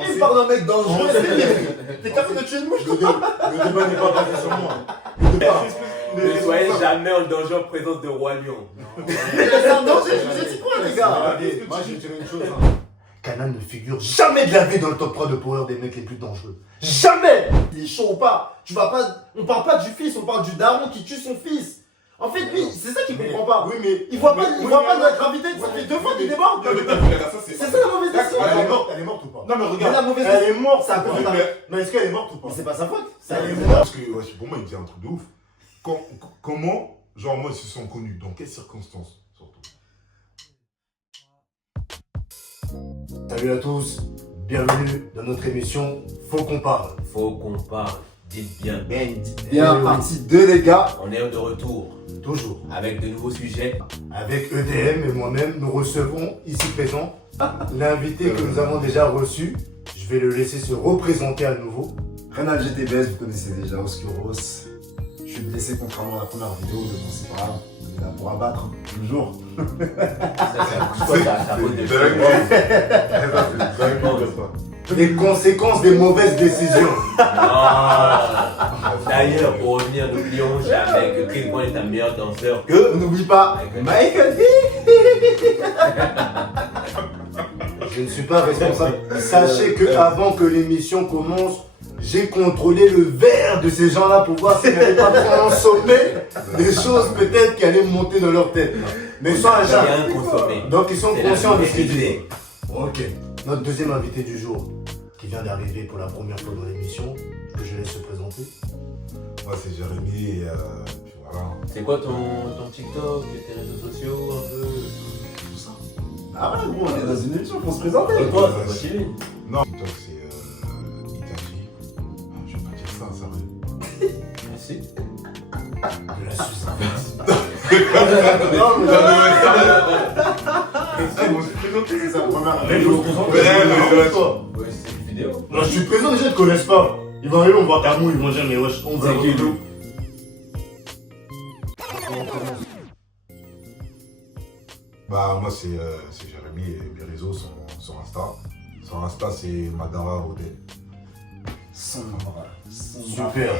Il parle d'un mec dangereux. T'es capable de tuer une mouche. Le débat n'est pas basé sur moi. Le débat. Ne soyez jamais en danger en présence de Roi Lion. C'est un danger, je vous ai dit quoi, les gars? Regardez, moi je vais te dire une chose. Canal ne figure jamais de la vie dans le top 3 de power des mecs les plus dangereux. Jamais! Il est chaud ou pas? Tu vas pas. On parle pas du fils, on parle du daron qui tue son fils. En fait, lui, c'est ça qu'il comprend pas. Oui, mais. Il voit pas la gravité de ça fait 2 fois qu'il déborde. C'est ça la mauvaise décision. Elle est morte ou pas? Non, mais Mais regarde, la mauvaise elle est morte, c'est un peu Oui, tard. mais est-ce qu'elle est morte ou pas? Mais c'est pas sa faute. Ça, elle est Non, morte. parce que pour moi, il dit un truc de ouf. Comment, genre, moi, ils se sont connus? Dans quelles circonstances, surtout? Salut à tous, bienvenue dans notre émission Faut qu'on parle. Faut qu'on parle. Dites bien. Bien, partie 2 les gars. On est de retour Toujours. avec de nouveaux sujets. Avec EDM et moi-même, nous recevons ici présent l'invité que nous avons déjà reçu. Je vais le laisser se représenter à nouveau. Renal GTBS, vous connaissez déjà Oscuros. Je suis blessé contrairement à la première vidéo, mais bon, c'est pas grave. On est là pour abattre, toujours. Ça vaut des Les conséquences des mauvaises décisions. D'ailleurs, pour revenir, n'oublions jamais que Chris Brown est un meilleur danseur que. On n'oublie pas Michael B. Je ne suis pas responsable. Sachez que avant que l'émission commence, j'ai contrôlé le verre de ces gens-là pour voir s'ils n'avaient pas consommé des choses peut-être qui allaient monter dans leur tête. Mais sans un Rien jamais. consommé. Donc ils sont C'est la conscients de ce qu'ils disent. vérité. Ok. Notre deuxième invité du jour, qui vient d'arriver pour la première fois dans l'émission, que je laisse se présenter. Moi, c'est Jérémy et puis voilà. C'est quoi ton TikTok, tes réseaux sociaux, un peu Tout ça. Ah ouais, gros, on est dans une émission pour se présenter. Et toi, ça continue. Non, TikTok, c'est Itachi. Ah, je vais pas dire ça, sérieux. Merci. De la Suisse. Non, mais C'est sa première Mais vidéo. faut se présenter. Ouais, mais Toi. Ouais, c'est une vidéo. Non, je suis présent, déjà, ils te connaissent pas. Ils vont arriver, on voit ta mouille, ils vont dire, mais wesh, on va. C'est qui, nous? Bah, moi, c'est Jérémy et mes réseaux sont sur Insta. Sur Insta, c'est Madara Odel. sombre. Super.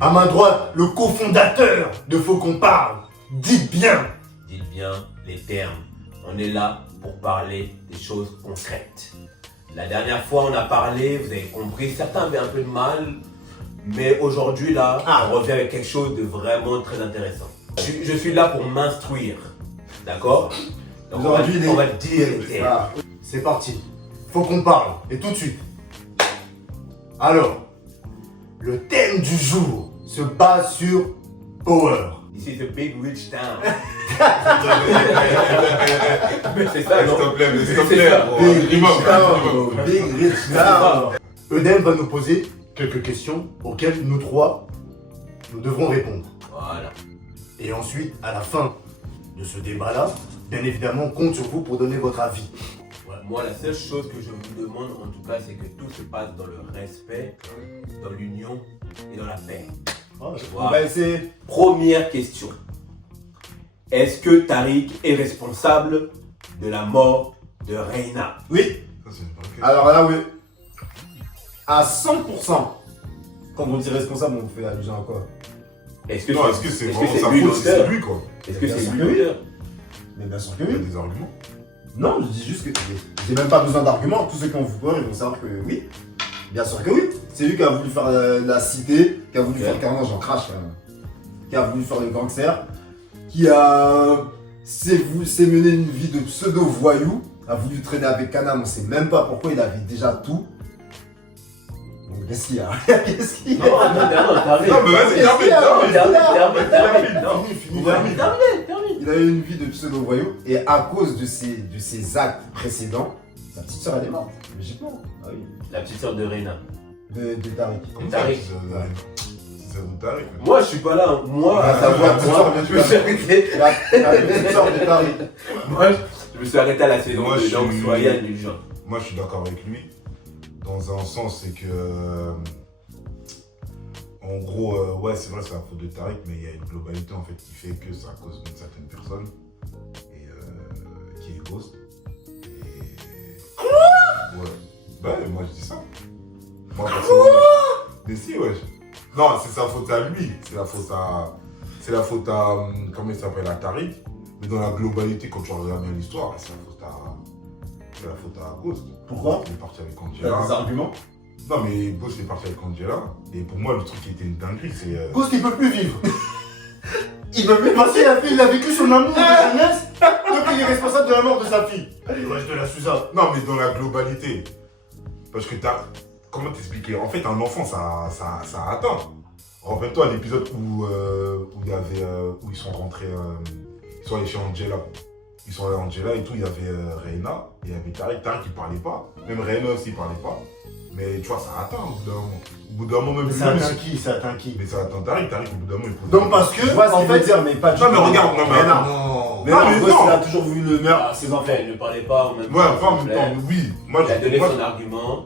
À ma droite, le cofondateur de Faut qu'on parle. Dites bien. Dites bien les termes. On est là pour parler des choses concrètes. La dernière fois, on a parlé, vous avez compris, certains avaient un peu de mal, mais aujourd'hui, là, on revient avec quelque chose de vraiment très intéressant. Je suis là pour m'instruire, d'accord? Donc Aujourd'hui, on va dire les termes. Ah, C'est parti. Faut qu'on parle. Et tout de suite. Alors, le thème du jour se base sur Power. Ici, c'est Big Rich Town. Mais c'est ça, S'il non? te plaît, mais s'il te C'est plaît. ça. Oh, Big Imam, Rich Town. Imam. Big Rich C'est ça. Town. Edem va nous poser quelques questions auxquelles nous trois, nous devrons répondre. Voilà. Et ensuite, à la fin de ce débat-là, bien évidemment, on compte sur vous pour donner votre avis. Ouais, moi, la seule chose que je vous demande, en tout cas, c'est que tout se passe dans le respect, dans l'union et dans la paix. on Voilà. va essayer. Première question. Est-ce que Tariq est responsable de la mort de Reina? Oui, Ça, c'est une bonne question. alors là, oui. À 100%. Quand on dit responsable, on fait allusion à quoi? Est-ce que Non, est-ce que c'est vraiment sa lui faute si c'est l'auteur? lui, quoi? Est-ce que Bien c'est sûr lui que oui. l'auteur? Mais bien sûr que Il y a oui. des arguments. Non, je dis juste que j'ai même pas besoin d'arguments. Tous ceux qui ont vu peur, ils vont savoir que oui. Bien sûr que oui. C'est lui qui a voulu faire la cité, qui a voulu faire carrément, j'en crache, qui a voulu faire le gangster, qui a s'est mené une vie de pseudo-voyou, a voulu traîner avec Kanam, on sait même pas pourquoi, il avait déjà tout. Donc qu'est-ce qu'il y a? Qu'est-ce qu'il y a? Non, termine. Non, mais vas-y, Termine. Fini. Il a eu une vie de pseudo-voyou et à cause de ses actes précédents, sa petite soeur elle est morte, logiquement. Ah oui. La petite sœur de Reina. De Tariq. Comme ça, Tariq. ça vous Tariq. Moi, je suis pas là. Moi, à La savoir, petite moi, sœur de je me suis arrêté. La petite soeur de Tariq. Moi, je me suis arrêté à la saison Moi, 2, je donc suis- soyez indulgents. Moi, je suis d'accord avec lui. Dans un sens, c'est que. En gros, ouais, c'est vrai, c'est la faute de Tariq, mais il y a une globalité en fait qui fait que c'est à cause d'une certaine personne et qui est Ghost. Et... Ouais. Bah, moi je dis ça. Moi, personnellement. Mais si, wesh. Non, c'est sa faute à lui. C'est la faute à. Comment il s'appelle, à Tariq. Mais dans la globalité, quand tu regardes bien l'histoire, c'est la faute à Ghost. Pourquoi? Il est parti avec T'as des Angela. arguments? Non, mais Ghost est parti avec Angela. Et pour moi, le truc qui était une dinguerie, c'est. Ghost, il peut plus vivre. Il veut plus Parce qu'il a vécu son amour de jeunesse, donc il est responsable de la mort de sa fille. Ouais, je te la suis ça. Non, mais dans la globalité. Parce que t'as. Comment t'expliquer? En fait, un enfant, ça atteint. Rappelle-toi l'épisode où il y avait. Où ils sont rentrés. Ils sont allés chez Angela. Ils sont allés à Angela et tout. Il y avait Reina. Et il y avait Tariq. Tariq, il parlait pas. Même Reina aussi, il parlait pas. Mais tu vois, ça atteint au bout d'un moment. Au bout d'un moment, même. Mais ça atteint qui? Ça atteint qui? Mais ça atteint Tariq. Tariq, au bout d'un moment, il pose. Donc parce que, Je vois ce en qu'il veut fait, dire, mais pas du Non, tout. mais regarde, non, mais. Mais non. non. Mais Non, non, mais Ghost, non. il a toujours vu le meurtre à ses enfants. Enfin, il ne parlait pas en même temps. Ouais, enfin, en s'il même vous temps, plaît. oui. Moi, Il a donné moi, son argument.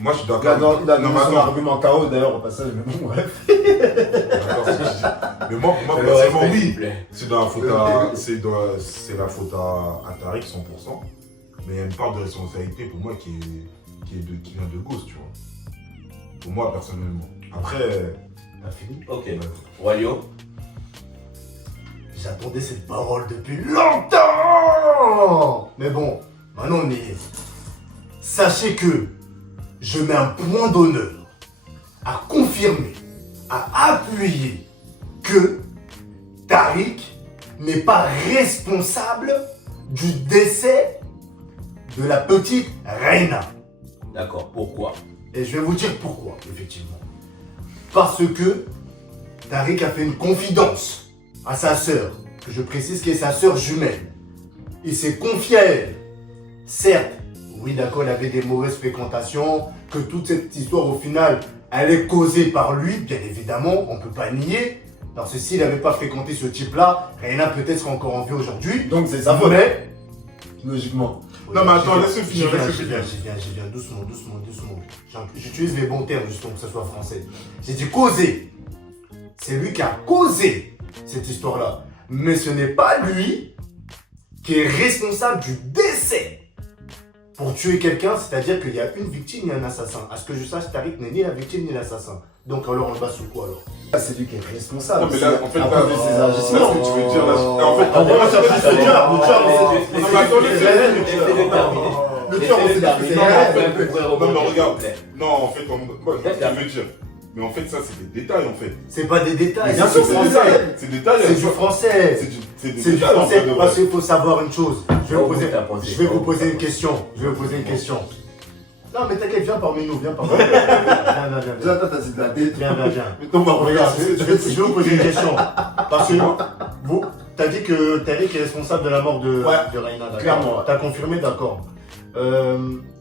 moi, je suis Il a d'accord. donné, il a Non, donné mais son attends. argument KO d'ailleurs au passage, mais bon, bref. D'accord, c'est ce que je dis. Mais moi, pour moi, Le personnellement, respect, s'il oui. vous plaît. C'est dans la faute à. C'est la faute à Tariq 100%. Mais il y a une part de responsabilité pour moi qui vient de Ghost, tu vois. Pour moi, personnellement. Après. T'as fini? Ok. ouais. Walio. J'attendais cette parole depuis longtemps. Mais bon, maintenant on y est. Sachez que je mets un point d'honneur à confirmer, à appuyer que Tariq n'est pas responsable du décès de la petite Reina. D'accord, pourquoi? Et je vais vous dire pourquoi, effectivement. Parce que Tariq a fait une confidence à sa sœur, que je précise qu'elle est sa sœur jumelle. Il s'est confié à elle. Certes, oui d'accord, il avait des mauvaises fréquentations, que toute cette histoire au final, elle est causée par lui, bien évidemment, on ne peut pas nier. Parce que s'il n'avait pas fréquenté ce type-là, Reina peut-être serait encore en vie aujourd'hui. Donc c'est sa faute, Mais... logiquement. Non, mais attends, J'y laisse-le finir, viens, laisse-le j'y finir. viens, doucement. J'utilise les bons termes, justement, que ce soit français. J'ai dit causer. C'est lui qui a causé cette histoire-là. Mais ce n'est pas lui qui est responsable du décès. Pour tuer quelqu'un, c'est-à-dire qu'il y a une victime et un assassin. À ce que je sache, Tariq n'est ni la victime ni l'assassin. Donc alors on le bat sous quoi alors? C'est lui qui est responsable. Non, mais là, en fait, à là, cause de ses agissements. ce que tu veux dire, là, en fait, En vrai, moi, ça, c'est le tueur. Non, mais attends, laisse-le Le tueur, on sait pas ce que c'est. Non, mais regarde. Non, en fait, moi, je veux dire. Mais en fait, ça, c'est des détails, en fait. C'est pas des détails, Bien c'est sûr, du c'est des français. détails. C'est des détails. C'est du français. C'est des C'est du détails, en français fait, de parce vrai. qu'il faut savoir une chose. Je vais vous Oh, poser une question. Non mais t'inquiète, viens parmi nous, viens. Viens. Déjà, toi, t'as dit de la tête. Viens. Mais ton va Regarde, regarder. je vais vous poser une question. Parce que vous, t'as dit que Tariq est responsable de la mort de Reina, d'accord? Clairement, ouais. T'as confirmé, d'accord. Est-ce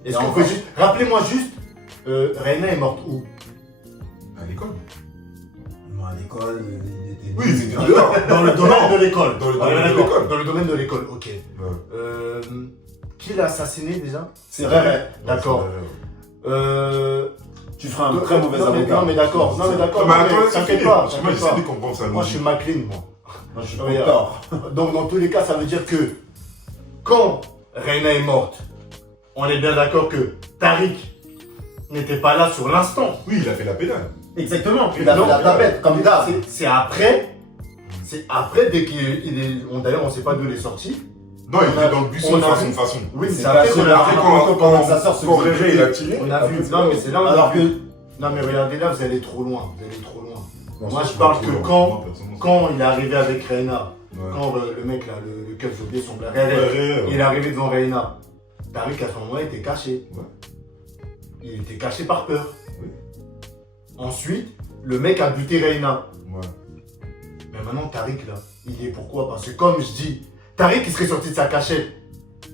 Et qu'on encore. peut juste... Rappelez-moi juste, Reina est morte où? À l'école. Non, à l'école, il était. Oui, c'était dehors. Dans le domaine de l'école. Dans le domaine de l'école. Dans le domaine de l'école, ok. Ouais. Qui l'a assassiné déjà? C'est vrai. D'accord. Tu feras un très mauvais avocat. Non mais d'accord, Non, mais attends, laisse-le t'inquiète finir. pas. Parce que moi, j'essaie de comprendre ça. Moi je suis McLean, moi. Moi, je suis Regarde. d'accord. Donc dans tous les cas, ça veut dire que quand Reina est morte, on est bien d'accord que Tariq n'était pas là sur l'instant. Oui, il a fait la pédale. Exactement. Il a Non, fait la tapette, comme d'hab. C'est après. C'est après, dès qu'il est. D'ailleurs, on ne sait pas d'où il est sorti. Non, il était dans le buisson de façon. Oui, C'est c'est après pas qu'on sûr, a après, vu. quand sa sœur se Quand faisait Réré, il a tiré. On a vu. Non, mais c'est là où on a Alors vu. que. Non, mais regardez là, vous allez trop loin. Moi, je parle que quand il est arrivé avec Reina, quand le mec là, le keuf, j'ai oublié son blague, il est arrivé devant Reina, Tariq à ce moment-là était caché. Ouais. Il était caché par peur. Oui. Ensuite, le mec a buté Reina. Ouais. Mais maintenant, Tariq là, il est pourquoi? Parce que comme je dis, Tariq il serait sorti de sa cachette,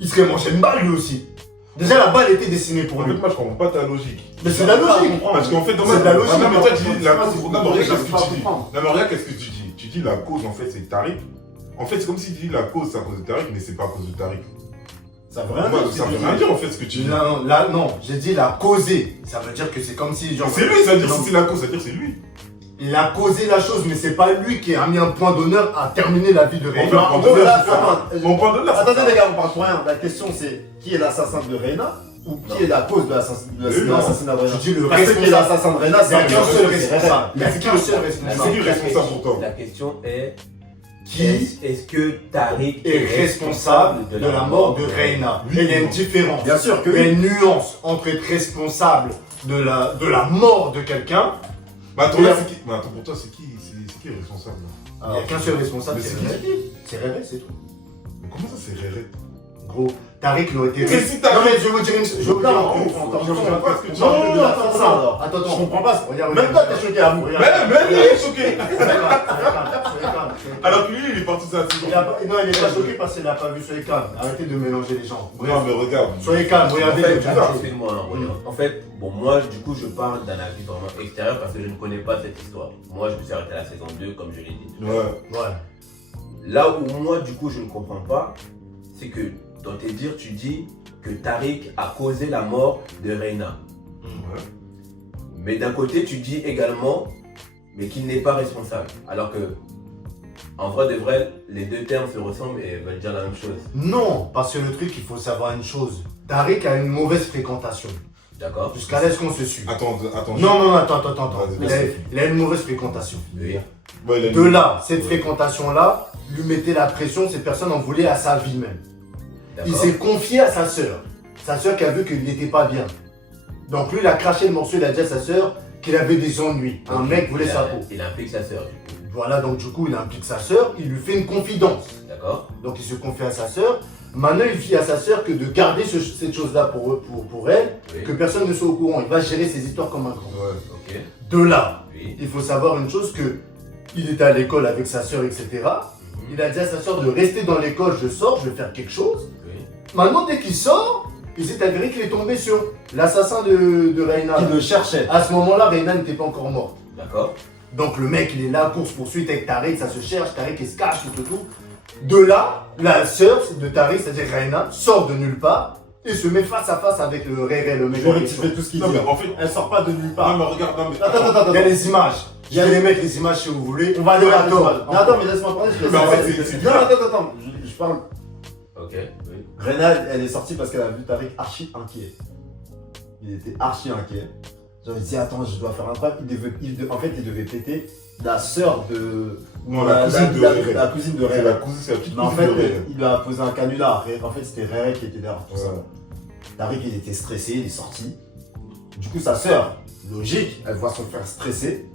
il serait mangé une balle lui aussi. Déjà la balle était dessinée pour En fait, lui. moi, je comprends pas ta logique. Mais c'est la logique. Parce qu'en fait, dans C'est de la logique. Non, mais toi, tu dis la Moi, cause. c'est Non, mais regarde, je qu'est-ce que peux tu pas dis. comprendre. Non, mais regarde, qu'est-ce que tu dis. Tu dis la cause, en fait, c'est Tariq. En fait, c'est comme si tu dis la cause, c'est à cause de Tariq, mais c'est pas à cause de Tariq. Ça veut rien Moi, dire. ça veut rien dire, en fait, ce que tu dis. Non, là non, j'ai dit la causé. Ça veut dire que c'est comme si genre. C'est lui, ça veut dire Non, si c'est la cause, ça veut dire c'est lui. il a causé la chose, mais c'est pas lui qui a mis un point d'honneur à terminer la vie de Enfin, Reina. en gros, fait, là, Mon point de là, Attendez les gars, on parle pour rien. La question c'est qui est l'assassin de Reina ou qui est la cause de l'assassinat de Reyna. Je dis le Parce que responsable. l'assassin de Reyna, Il n'y a qu'un seul c'est responsable. Il n'y a C'est qui qu'un le seul C'est responsable. qui le responsable pour toi? La question est Qui est-ce que Tariq est responsable de la mort de Reyna? Oui. Et il y a une différence. Bien sûr que Il y a oui. une nuance entre être responsable de la mort de quelqu'un. Mais attends, Et là, la- c'est qui? Mais attends, pour toi, c'est qui le responsable là? Il n'y a qu'un seul responsable, Mais c'est c'est Réré. C'est Réré, c'est tout. Mais comment ça, c'est Réré? Gros, Tariq l'aurait été. Mais si Tariq- Non, mais je vais vous dire une chose. Je vais vous dire un truc. Non, attends. Je comprends pas. Regarde, Même toi, t'es choqué à vous. Regarde. Mais il est choqué! Soyez calme. Alors que lui, il est parti de sa Il a pas- Non, il est pas choqué parce qu'il n'a pas vu. Soyez calme. Arrêtez de mélanger les gens. Non, mais regarde. Soyez calme, regardez En fait, le bizarre. excuse-moi, hein, Roland. En fait, bon, moi, du coup, je parle d'un avis vraiment extérieur parce que je ne connais pas cette histoire. Moi, je me suis arrêté à la saison 2, comme je l'ai dit. Ouais. Ouais. Là où moi, du coup, je ne comprends pas, c'est que dans tes dires, tu dis que Tariq a causé la mort de Reyna. Ouais. Mais d'un côté, tu dis également, mais qu'il n'est pas responsable. Alors que, en vrai de vrai, les deux termes se ressemblent et veulent dire la même chose. Non, parce que le truc, il faut savoir une chose. Tariq a une mauvaise fréquentation. D'accord? Jusqu'à là, est-ce qu'on se suit? Attends. Non, attends. Vas-y, Il a une mauvaise fréquentation. Oui. Ouais, il a De une- là, cette Ouais. fréquentation-là lui mettait la pression, cette personne en voulait à sa vie même. Il D'accord. s'est confié à sa sœur qui a vu qu'il n'était pas bien. Donc lui, il a craché le morceau, il a dit à sa sœur qu'il avait des ennuis. Un mec voulait sa peau. Il implique sa sœur, du coup. Voilà, donc du coup, il implique sa sœur, il lui fait une confidence. D'accord? Donc il se confie à sa sœur. Maintenant, il dit à sa sœur que de garder cette chose-là pour elle, Oui. que personne ne soit au courant. Il va gérer ses histoires comme un grand. Ouais. Ok. De là, Oui. il faut savoir une chose que il était à l'école avec sa sœur, etc. Mhm. Il a dit à sa sœur de rester dans l'école, je sors, je vais faire quelque chose. Oui. Maintenant, dès qu'il sort, il s'est avéré qu'il est tombé sur l'assassin de Reyna. Qui le cherchait. À ce moment-là, Reyna n'était pas encore morte. D'accord? Donc le mec, il est là, course-poursuite avec Tariq, ça se cherche, Tariq il se cache, tout. De là, la sœur de Tariq, c'est-à-dire Reyna, sort de nulle part et se met face à face avec le Réré, le mec. Je vais rectifier tout ce qu'il Non, dit. mais en fait. Elle sort pas de nulle Non, part. mais regarde, non, mais. Attends. Il y a les images. Il y a Je les- vais mettre les images si vous voulez. On va aller à voir les tort. images. Non, attends, mais laisse-moi parler. je te laisse Mais en parler. fait, c'est Non, bizarre. attends. Je parle. Ok. Oui. Reyna, elle est sortie parce qu'elle a vu Tariq archi inquiet. Il était archi inquiet. J'avais dit, attends, je dois faire un truc. En fait, il devait péter la sœur de. Non, la cousine de Réré. La cousine de C'est Réré. la cousine, c'est la petite Mais en cousine fait, de Réré. il lui a posé un canular. En fait, c'était Réré qui était derrière tout ça. Ouais. Tariq, il était stressé, il est sorti. Du coup, sa sœur, logique, elle voit son frère stressé.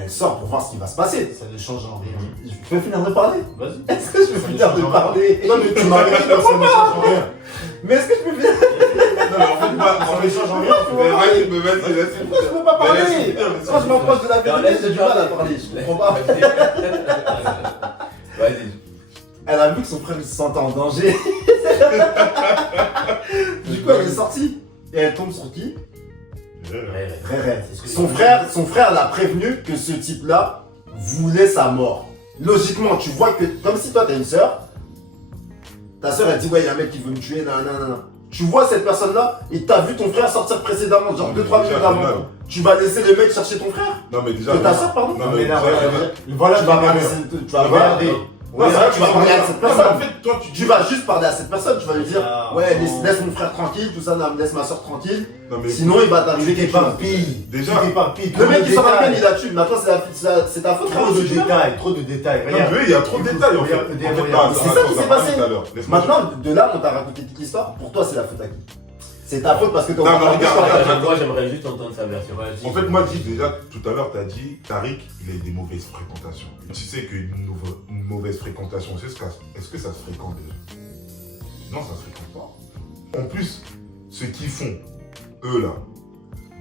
Elle sort pour voir ce qui va se passer. Ça ne change en rien. Je peux finir de parler? Vas-y. Est-ce que je peux finir de parler? Non, mais tu m'avais dit que ça ne change en rien. Mais est-ce que je peux finir? Non, mais en fait, moi, Ça ne change en rien. mais vas-y, laisse-le. Pourquoi je peux pas parler? Mais laisse-le faire, laisse-le Quand je m'approche de la Non, vérité, laisse-le j'ai du mal à parler. parler. Je comprends pas. Vas-y. Elle a vu que son frère se sentait en danger. Du coup, elle est sortie. Et elle tombe sur qui? Réré. Son frère l'a prévenu que ce type-là voulait sa mort. Logiquement, tu vois que, comme si toi t'as une sœur, ta sœur elle dit ouais, il y a un mec qui veut me tuer, nanana. Tu vois cette personne-là et t'as vu ton frère sortir précédemment, genre 2-3 minutes avant. Tu vas laisser le mec chercher ton frère? Non, mais déjà. De ta sœur, pardon? Non, Mais mais là, déjà. voilà, Tu vas pas laisser, tu vas Regardez. Ouais, c'est vrai, tu vas parler à cette Non, mais en personne. fait, toi, Tu vas juste parler à cette personne, tu vas lui dire Ah, ouais, non. laisse mon frère tranquille, tout ça, non, laisse ma soeur tranquille. Non, mais. Sinon, il va t'arriver Tu quelque chose. t'éparpilles. Déjà. Tu t'éparpilles. Le mec qui sort la peine, il la tue. Maintenant, c'est ta faute. Trop de frère. détails, trop de détails. Non, Regarde. mais il y a trop de détails en fait. Regarde, En fait, regarde. attends, C'est ça qui attends, s'est on a parlé passé. tout à l'heure. Laisse-moi Maintenant, de là, on t'a raconté toute l'histoire. Pour toi, c'est la faute à qui? C'est ta faute parce que t'as Non, mais regarde, Moi, j'aimerais juste entendre sa version. Vas-y. En fait, moi, dis déjà, tout à l'heure, tu as dit, Tariq, il a des mauvaises fréquentations. Tu sais qu'une mauvaise fréquentation, est-ce que ça se fréquente déjà? Non, ça se fréquente pas. En plus, ce qu'ils font, eux là,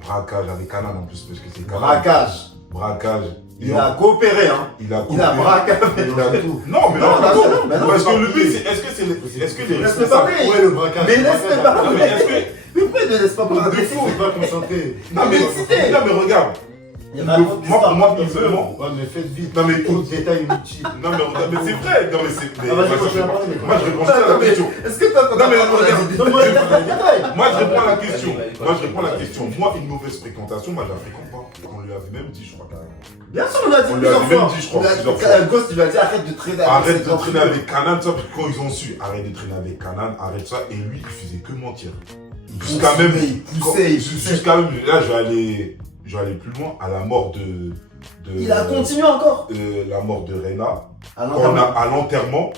braquage avec Canan en plus, parce que c'est Canan. braquage. Braquage. Il a coopéré, hein. Il a Il a braqué. Il a tout. Non, mais Non, non, non, non, non, mais non, parce que mais le non. but, c'est est-ce que les Laisse-le responsables. parler. Ouais, le braquage. Mais laisse-le Non, parler. mais est-ce que. Mais pourquoi il ne laisse pas De parler? fou. Faut pas concentrer. Non, mais non, mais regarde. Il raconte l'histoire. Moi, personnellement. Ouais, mais faites vite. Non, mais Trop de détails inutiles. Non, mais regarde, mais c'est vrai. Non, mais c'est. Ah, vas-y, continue à parler, mais Moi, je réponds à la Non, mais question. est-ce que toi, Non, mais regarde. donne-moi les détails. Moi, je réponds à la question. Vas-y, Moi, je réponds à la question. Moi, une mauvaise fréquentation, moi, je la fréquente pas. On lui avait même dit, je crois, carrément. Bien sûr, on l'a dit On lui a plusieurs même fois. dit, je crois, Il a- plusieurs fois. Ghost, il lui a dit arrête de traîner avec Arrête cette de traîner gentille. avec Canan, ça, parce que quand ils ont su, arrête de traîner avec Canan, arrête ça. Et lui, il faisait que mentir. Jusqu'à même. poussé. Jusqu'à même. Là, je vais aller plus loin. À la mort de. Il a continué encore. La mort de Rena. À À l'enterrement,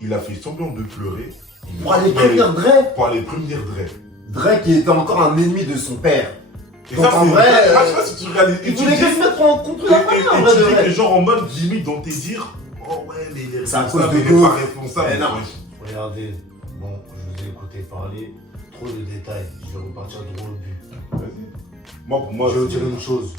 il a fait semblant de pleurer. Pour aller prévenir Dre. Pour aller prévenir Dre. Dre qui était encore un ennemi de son père. Et donc ça, en vrai, je sais pas si tu réalises. il voulait que se mettre en contre la famille en Et vrai tu de dis vrai. que genre en mode limite dans tes dires, oh ouais, mais il est C'est à responsable, cause de il est go. pas responsable. Eh non. Regardez, bon, je vous ai écouté parler, trop de détails, je vais repartir droit au but. Vas-y. Moi, pour moi, Je vais vous dire une chose,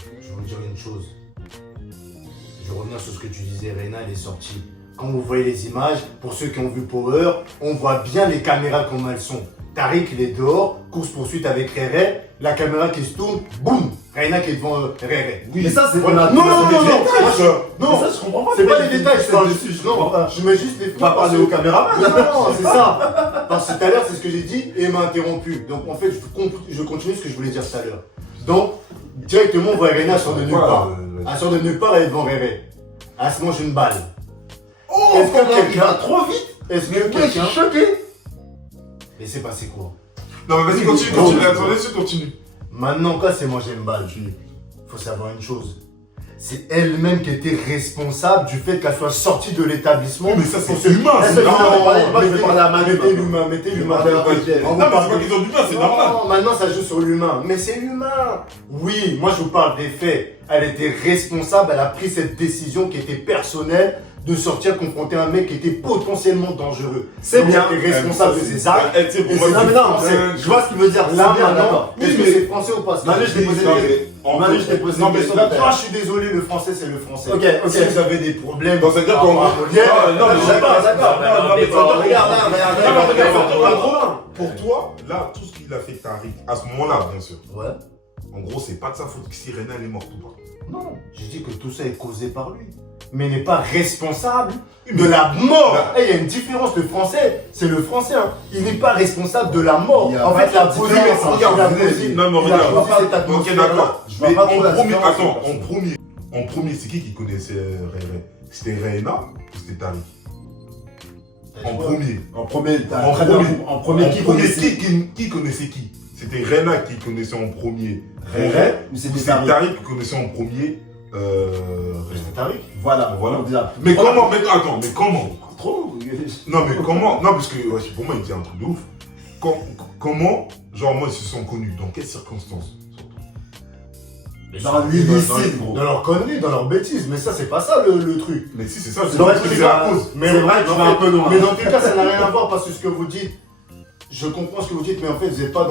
Je vais revenir sur ce que tu disais, Rena, elle est sortie. Quand vous voyez les images, pour ceux qui ont vu Power, on voit bien les caméras comme elles sont. Tariq, il est dehors, course-poursuite avec Rere, la caméra qui se tourne, boum, Rena qui est devant Rere. Oui. Mais ça, c'est Voilà. on a- Non, on a non, des non, détails, non, ça. non, Mais ça, je comprends pas. c'est pas pourquoi les il détails, dit je ça parle dessus, dessus. je comprends Non, pas. je mets juste les On va parler au caméraman. Non, c'est ça. Parce que tout à l'heure, c'est ce que j'ai dit et il m'a interrompu. Donc en fait, je continue ce que je voulais dire tout à l'heure. Donc, directement, on voit Rena sur de nulle part. Elle sort de nulle part, elle est devant Rere. Elle se mange une balle. Oh, Est-ce que comment il quelqu'un- va trop vite. Est-ce que Mais moi, je quelqu'un. suis choqué. Mais c'est passé quoi? Non, mais vas-y, continue. Attendez, continue. Maintenant, quand c'est manger une balle, faut savoir une chose. C'est elle-même qui était responsable du fait qu'elle soit sortie de l'établissement. Oui, mais ça, c'est Pour se- humain, c'est Non, normal. Moi, je vais parler à Manu. Mettez l'humain, mettez l'humain. Je vais parler à Manu. On Non, vous mais c'est parle pas de- qu'ils ont du bien, c'est normal. Non, maintenant ça joue sur l'humain. Mais c'est l'humain. Oui, moi je vous parle des faits. Elle était responsable, elle a pris cette décision qui était personnelle de sortir confronter un mec qui était potentiellement dangereux. C'est Donc, bien. Elle était responsable de ses actes. Elle, tu sais, pour Et moi, c'est- Non, mais non, français. je vois ce qu'il veut dire. Là C'est bien, maintenant, d'accord. est-ce que mais- c'est français ou pas? Manu, je t'ai posé Non, des mais Manu, je t'ai posé non, une mais question. ça- tout à Moi l'heure. je suis désolé, le français c'est le français. Ok, ok. Si vous avez des problèmes. Donc, ça veut dire par qu'en rapport gros- à Molière, Non, mais D'accord, d'accord. non, mais ça veut dire- Regarde là, regarde Non, mais regarde, là. en gros, pour toi, là, tout ce qu'il a fait Tariq, à ce moment-là, bien sûr, Ouais. en gros, c'est pas de sa faute si Rena elle est morte ou pas. Non, j'ai dit que tout ça est causé par lui. Mais n'est pas responsable de la mort. Et il y a une différence, le français, c'est le français. Hein. Il n'est pas responsable de la mort. Il y a En pas fait, la de posé, différence, hein. regarde, la Je posé. Non, mais Il a regarde. posé cette Ok, atmosphère-là. d'accord. Je vois Mais pas trop la en premier, différence, attends, personne. en premier, c'est qui connaissait Rere? C'était Rena ou c'était Tariq? En premier. En premier, En premier. En premier, qui connaissait qui connaissait qui? C'était Rena qui connaissait en premier Rere ou ou c'était c'était Tariq? Tariq qui connaissait en premier Rena? C'est Tariq. Voilà, Voilà. on dit là. Mais comment? Mais attends, mais comment? Trop. Non, mais comment? Non, parce que ouais, pour moi, il dit un truc de ouf. Comment, genre, moi, ils se sont connus? Dans quelles circonstances? Dans l'illicite, gros. Dans leur connerie, dans leur bêtise. Mais ça, c'est pas ça le truc. Mais si, c'est ça, C'est c'est vrai vrai que que tu c'est vas- la cause. Mais C'est vrai que tu vas un peu loin. Mais dans tous les cas, ça n'a rien à voir parce que ce que vous dites, je comprends ce que vous dites, mais en fait, vous n'êtes pas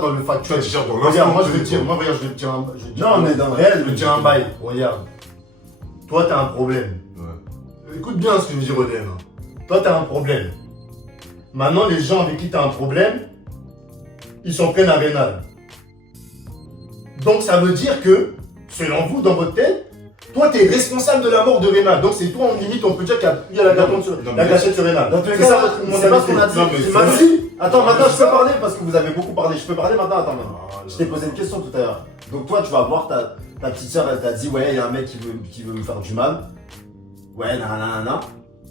dans le factuel. Tu cherches dans Regarde, l'instant. moi je vais te dire, regarde, je vais te dire un, je vais te dire Non, on un- est dans le réel. je vais te dire un bail. Regarde. Toi, t'as un problème. Ouais. Écoute bien ce que je veux dire, Odem. Toi, t'as un problème. Maintenant, les gens avec qui t'as un problème, ils s'en prennent à Rénal. Donc, ça veut dire que, selon vous, dans votre tête, toi, t'es responsable de la mort de Rénal. Donc, c'est toi, en limite, on peut dire qu'il y a la gâchette sur, non, la mais- gâchette sur Rénal. Dans tous les C'est cas, ça votre c'est pas ce qu'on a dit. Non, mais Il c'est m'a vrai. dit. Attends, maintenant je peux parler parce que vous avez beaucoup parlé. Je peux parler maintenant, attends. Je t'ai posé une question tout à l'heure. Donc toi, tu vas voir ta petite soeur, elle t'a dit ouais, il y a un mec qui veut me faire du mal. Ouais, nanana.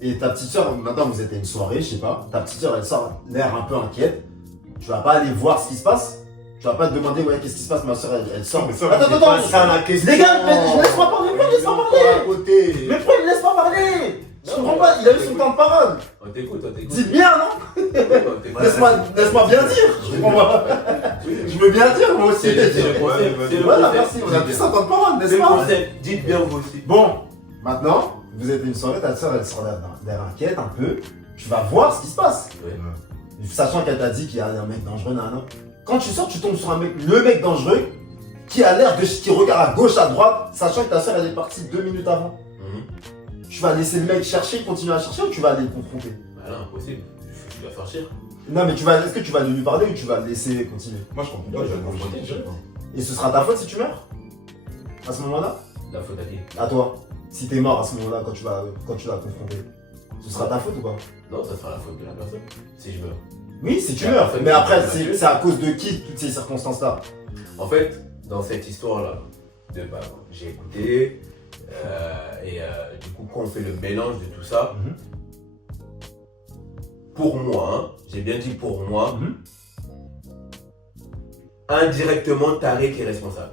Et ta petite soeur, maintenant vous êtes à une soirée, je sais pas. Ta petite soeur, elle sort l'air un peu inquiète. Tu vas pas aller voir ce qui se passe. Tu vas pas te demander ouais, qu'est-ce qui se passe, ma soeur, elle sort. Non, mais ça, Attends, c'est attends, C'est ça la question. Les gars, laisse-moi parler, laisse-moi parler. À côté. Mais pourquoi il me laisse pas parler? Je comprends pas, il a eu son temps de parole. On t'écoute, on t'écoute. Dites bien, non? On t'écoute. Laisse-moi bien dire. Je comprends pas. Je veux bien dire, moi aussi. C'est le concept, c'est le Voilà, concept. merci. On a plus un temps de parole, C'est n'est-ce le pas? concept. Dites bien vous aussi. Bon, maintenant, vous êtes une soirée, ta soeur, elle sort l'air inquiète un peu. Tu vas voir ce qui se passe. Ouais. Sachant qu'elle t'a dit qu'il y a un mec dangereux, nan. Quand tu sors, tu tombes sur un mec, le mec dangereux, qui a l'air qui regarde à gauche, à droite, sachant que ta soeur, elle est partie 2 minutes avant. Mhm. Tu vas laisser le mec chercher, continuer à chercher, ou tu vas aller le confronter? Bah non, impossible. Je dois farcir. Non, mais est-ce que tu vas lui parler ou tu vas le laisser continuer? Moi, je comprends pas, je vais le confronter, je sais pas. Et ce sera ta faute si tu meurs? À ce moment-là? La faute à qui? À toi. Si t'es mort à ce moment-là, quand tu vas confronter. Ce sera ta faute ou pas? Non, ça sera la faute de la personne. Si je meurs. Oui, si tu La meurs. personne Mais qui après, va tuer. c'est à cause de qui toutes ces circonstances-là? En fait, dans cette histoire-là, j'ai écouté, du coup, quand on fait le mélange de tout ça, pour moi, hein, j'ai bien dit pour moi, indirectement, Tariq est responsable.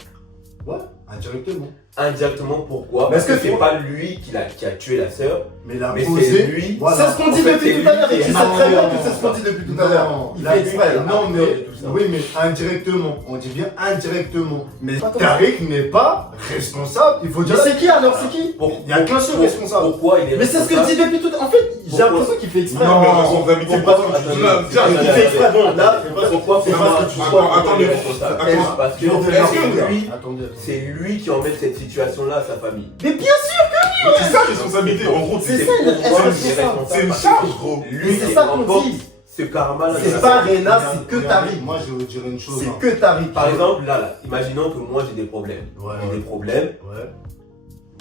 Ouais, indirectement. Indirectement, pourquoi? Mais Parce est-ce que que c'est pas lui qui a tué la sœur, Mais la mais posée, c'est lui. voilà. C'est ce qu'on dit En fait, depuis c'est tout à l'heure. lui Tu qui sais est- très bien Non, que c'est ce qu'on dit depuis tout à l'heure. Il la- fait exprès. là. Non, mais tout ça. oui, mais indirectement. On dit bien indirectement. Mais Tariq n'est pas responsable. Il faut Mais dire. c'est qui alors? C'est qui? Pour- Il y a qu'un seul pour- responsable. Pourquoi il est Mais c'est ce que je responsable? dis depuis tout. En fait, j'ai Pourquoi? l'impression qu'il fait exprès. Non, mais Non, responsabilité, pourquoi parce que tu tu dis- là, tiens, tu Il dis- fait exprès. Bon, là, Pourquoi c'est pas ce que tu pourquoi vois. Attends, il est mais- responsable? attends. Parce que Est-ce que- lui, Attendez. c'est lui qui emmène cette situation-là à sa famille. Mais bien sûr. C'est ça, responsabilité. En gros, C'est c'est ça, il est Pourquoi il est responsable. c'est une parce charge, que gros. Lui c'est qui ça qu'on emporte dit. ce karma-là. C'est pas Rena, c'est que Tariq. Moi, je vais vous dire une chose. hein. C'est que Tariq. Par exemple, là, imaginons que moi j'ai des problèmes. Ouais, J'ai des problèmes. Ouais.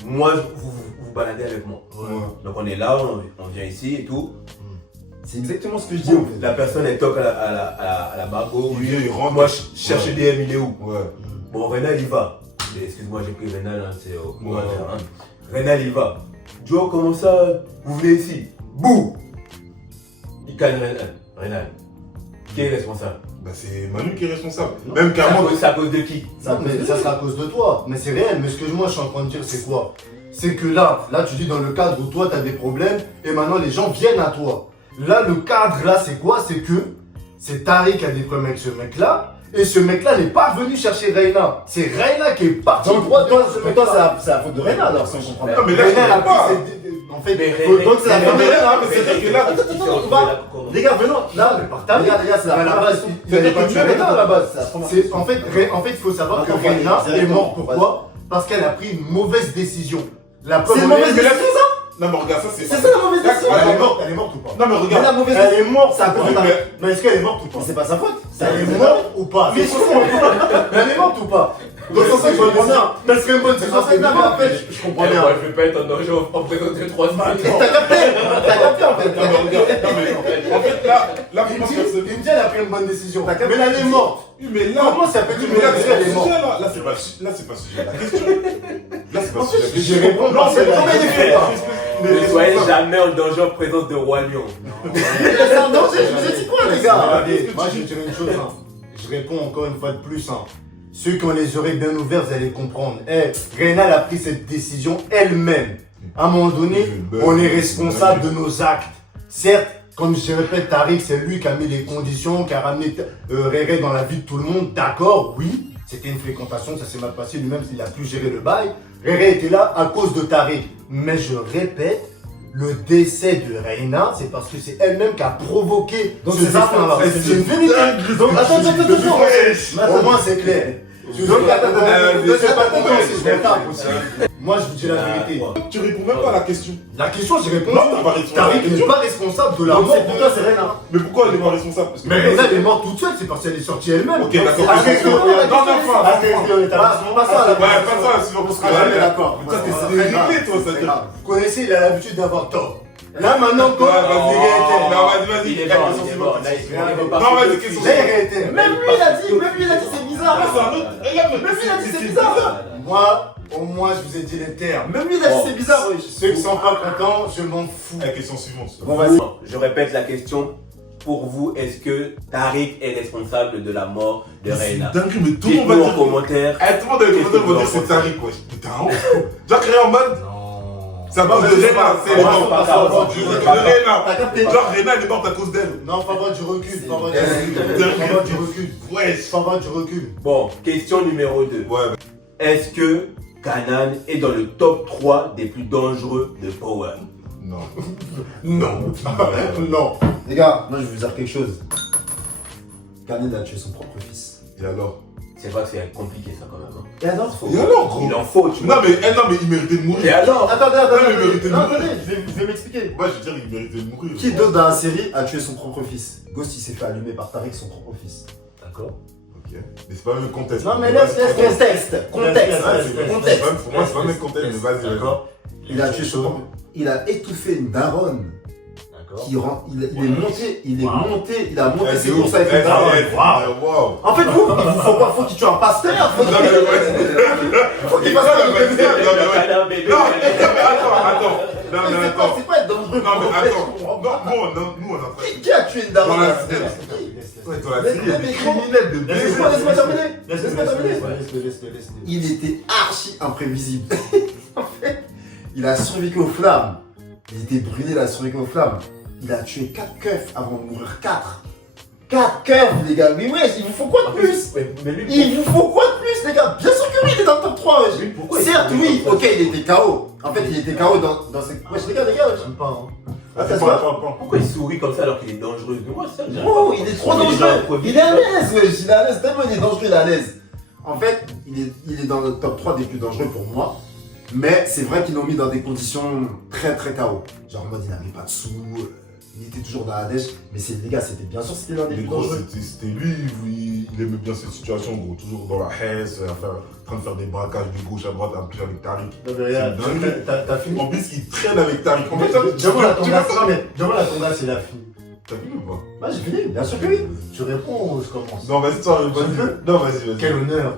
Moi, vous baladez avec moi. Ouais. Donc on est là, on vient ici et tout. C'est exactement ce que je dis en fait. La personne elle toque à la Margot. Il vient, il rentre. Moi, je cherche DM, il est où? Ouais. Bon, Rénal, il va. Mais excuse-moi, j'ai pris Rénal, hein, c'est au Ouais. hein. Rénal, il va. Joe, comment ça? Vous venez ici? Bouh! Il canne Rénal. Qui est responsable? Bah, c'est Manu qui est responsable. Non. Même carrément. C'est à cause de qui? Ça, mais ça c'est à cause de toi. Mais c'est réel. Mais ce que moi je suis en train de dire, c'est quoi? C'est que là, tu dis dans le cadre où toi tu as des problèmes et maintenant les gens viennent à toi. Là, le cadre là, c'est quoi? C'est que c'est Tariq qui a des problèmes avec ce mec-là. Et ce mec-là n'est pas venu chercher Reina. C'est Reina qui est parti. Donc, pour toi, c'est la faute de Rena alors, si on comprend bien. Non, mais là, Reina, je elle a comprends pas. pris ses- En fait, Mais donc c'est la faute de Reina. mais c'est-à-dire que là, Les gars, venons. Là, Mais par Tariq. les gars, c'est la À la première base, question. il n'avait pas tué Reina à la base. C'est la première C'est en fait, il faut savoir que Attends, Reina vas-y, est morte. vas-y. Pourquoi? Parce qu'elle a pris une mauvaise décision. La C'est une première- mauvaise mais là- décision, ça? Non, mais regarde, ça, c'est. C'est ça la mauvaise décision? Elle est morte ou pas? Non, mais Mais regarde. la mauvaise Elle décision, est morte, ça ou compte pas? pas. Mais est-ce qu'elle est morte ou pas? C'est pas sa faute. Elle est morte ou pas? Mais C'est elle est morte ou pas? Donc c'est ça que je comprends bien. Parce qu'une bonne C'est pour ça que non, mais en fait, je comprends bien. Moi, je vais pas être en danger en présence de 3 semaines. T'as capté en fait. Non, mais regarde. Non, mais en fait, là, pour moi, c'est. India, elle a pris une bonne décision. Mais elle est morte. Oui, mais là. Comment ça peut être une Mais là, bonne c'est pas décision? le Elle est morte. sujet, là. Là, c'est pas le sujet de la question. Là, c'est pas le sujet de la Je question. réponds Non, parce c'est qu'elle a non, mais dit il est pas. Ne soyez jamais en danger en présence de Roi Lion. C'est un danger, je vous ai dit quoi les gars? Regardez, moi je vais dire une chose. hein. Je réponds encore une fois de plus. hein. Ceux qui ont les oreilles bien ouvertes, vous allez comprendre. Reina elle a pris cette décision elle-même. À un moment donné, on est responsable de nos actes. Certes, comme je répète, Tariq, c'est lui qui a mis les conditions, qui a ramené Réré dans la vie de tout le monde. D'accord, oui, c'était une fréquentation, ça s'est mal passé. Lui-même, il a pu gérer le bail. Réré était là à cause de Tariq. Mais je répète, le décès de Reina, c'est parce que c'est elle-même qui a provoqué Donc ce c'est ça, destin-là. c'est C'est une vérité. Donc attends. au moins c'est clair. Donc c'est pas ton nom, c'est je tape aussi. Moi je vous dis la vérité. Tu réponds même pas à la question. La question j'ai répondu. Non, t'as pas répondu à la Tariq n'est question. pas responsable de la Donc mort. c'est pour toi, c'est Rena. Mais pourquoi elle n'est pas responsable? Parce que. Mais Reina elle est morte toute seule, c'est parce qu'elle est sortie elle-même. Ok, d'accord. Ah, c'est que- Non, non, Ah, enfin. c'est que- Pas ça, là. Ouais, pas ça, sinon parce que. Ah, d'accord. Toi, t'es réglé, toi, ça veut dire. Vous connaissez, il a l'habitude d'avoir tort. Là maintenant, quand Ouais, vas-y, il non, vas-y, Il est vas-y. mort, il est mort. Là, il est mort. Non, vas-y, question Là, il réétait. Même lui il a dit, c'est bizarre. Même lui il a dit c'est bizarre. Moi, au moins, je vous ai dit les termes. Même lui il a dit c'est bizarre. Ceux qui sont pas contents, je m'en fous. La question suivante. Bon vas-y. Je répète la question. Pour vous, est-ce que Tariq est responsable de la mort de Reina? Dingue, mais tout le monde Dites-nous va en dire. commentaire. Eh, tout le monde va dire c'est Tariq, wesh. Putain, un ouf. Genre créé en mode. Non. Ça va de Rena, c'est les morts. pas grave. De Rena. T'as capté. Genre Rena, elle est morte à cause d'elle. Non, faut avoir du recul. Faut avoir du recul. Faut avoir du recul. Wesh. Faut avoir du recul. Bon, question numéro 2. Ouais, Est-ce que Kanan est dans le top 3 des plus dangereux de Power? non. Non. Non. Les gars, moi je vais vous dire quelque chose. Kanan a tué son propre fils. Et alors? C'est vrai que c'est compliqué ça quand même. hein. Et alors Et alors, gros? Il en faut, tu Non, vois. mais il méritait de Et mourir. alors? Attendez, Non, mais il méritait de Non, mourir. attendez, je vais m'expliquer. Moi, je veux dire, il méritait de mourir. Qui d'autre dans la série a tué son propre fils? Ghost il s'est fait allumer par Tariq, son propre fils. D'accord. Ok. Mais c'est pas le même contexte. Non mais laisse contexte. Ouais, c'est pas- Pour moi, c'est pas le même contexte, mais vas-y, vas-y. D'accord. Il a tué son propre. Il a étouffé une daronne. D'accord. Il est monté, il a monté Eh, ses c'est courses ouf. avec une Eh, daronne. eh, Waouh. En fait, vous, faut qu'il tue un pasteur. Faut Non, mais ouais. qu'il fasse Non, un mais ouais. Kanan, bébé, Non, Kanan. mais attends. Non, mais attends. C'est pas être dangereux. Non, mais en fait, attends. je comprends pas. Nous, on est en train de. Qui a tué une dame Dans la là? série. Laisse-le. Ouais, dans la série, il y a des criminels de Laisse-moi terminer. Laisse-moi terminer. Laisse-le. Il était archi imprévisible. En fait, il a survécu aux flammes. Il était brûlé, il a survécu aux flammes. Il a tué 4 keufs avant de mourir 4. 4 keufs, les gars. Mais wesh, il vous faut quoi de plus? Mais lui, Il vous faut quoi de plus, les gars? Bien sûr que oui, il est dans le top 3, wesh. lui, pourquoi il Certes, se oui, comme ça ok, il était KO. En fait, il était KO dans ses. Wesh, les gars, wesh. J'aime pas, hein. Attends. Pourquoi il sourit comme ça alors qu'il est dangereux? Mais moi, ça, j'arrive Oh, pas à il est comprendre. trop Il est dans un dangereux. premier Il est à top. l'aise, wesh. Il est à l'aise. Tellement il est dangereux, il est à l'aise. En fait, il est dans le top 3 des plus dangereux pour moi. Mais c'est vrai qu'ils l'ont mis dans des conditions très très KO. Genre en mode, il n'avait pas de sous. Il était toujours dans la dèche. Mais les gars, c'était bien sûr, c'était l'un des Mais plus gros, dangereux. c'était lui, il aimait bien cette situation, gros. Toujours dans la haisse, en train de faire des braquages de gauche à droite, un peu avec Tariq. Non, mais regarde, C'est dingue. t'as fini. En plus, il traîne avec Tariq. En fait, Jamal, la tu tonda, l'as pas. Jamal, la tonda, c'est la fille. T'as vu ou pas? Bah, j'ai fini, bien sûr que oui. Tu réponds ou je commence? Non, vas-y, toi, Tu peux? vas-y. Non, vas-y. Quel honneur.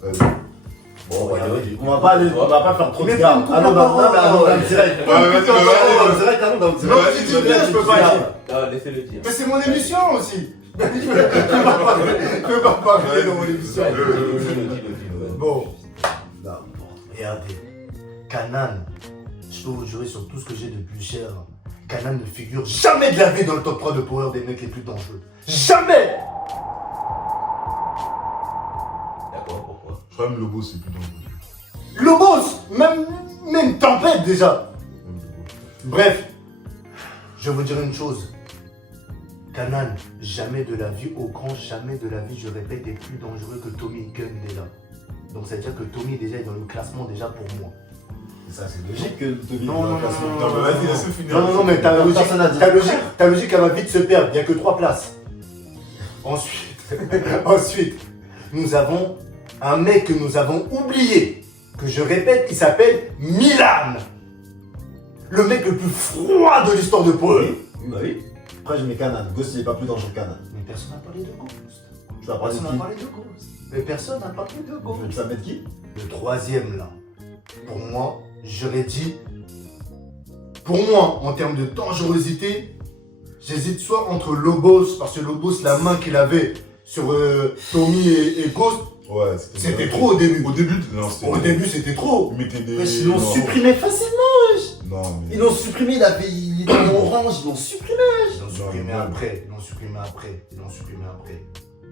Vas-y. Bon, regardez. On va pas faire trop de Mais gars. pas une coupe Allons de dans parole. le direct. Ouais, vas-y, Allons dans le direct, allons dans le Non, direct. vas-y, tu dis bien, je peux pas dire. Ah, laissez-le dire. Mais c'est mon émission aussi. Je peux pas parler dans mon émission. Ouais, dis-le. Bon. Regardez. Kanan, je peux vous jurer sur tout ce que j'ai de plus cher. Kanan ne figure jamais de la vie dans le top 3 de power des mecs les plus dangereux. Jamais. D'accord, pourquoi? Je crois même le beau, c'est plus dangereux. Lobos, même tempête déjà. Bref, je vais vous dire une chose. Kanan, jamais de la vie, au grand jamais de la vie, je répète, est plus dangereux que Tommy Gunn déjà. Donc ça veut dire que Tommy déjà est dans le classement déjà pour moi. Ça, c'est logique que Tommy. Non, non, Non, mais vas-y, laisse-le finir. Non, mais ta logique, Personne n'a dit. ta logique, elle va vite se perdre. Il n'y a que 3 places. Ensuite, nous avons un mec que nous avons oublié, que je répète, il s'appelle Milan. Le mec le plus froid de l'histoire de Power. Oui, bah oui. Après, je mets Kanan. Ghost, il est pas plus dangereux que Kanan. Mais personne n'a parlé de Ghost. Tu vas parler de Personne qui? n'a parlé de Ghost. Mais personne n'a parlé de Ghost. Tu vas mettre qui? Le troisième là, pour moi, j'aurais dit, pour moi, en termes de dangerosité, j'hésite soit entre Lobos, parce que Lobos, la main qu'il avait sur Tommy et Ghost, Ouais, c'était trop au début. Au début, non, c'était. Au début, c'était trop. Il mettait des. Wesh, ils l'ont non. supprimé facilement, wesh. Non, mais. Ils l'ont supprimé, il était en orange, ils l'ont supprimé. Ils l'ont supprimé après. Ils l'ont supprimé après. Ils l'ont supprimé après.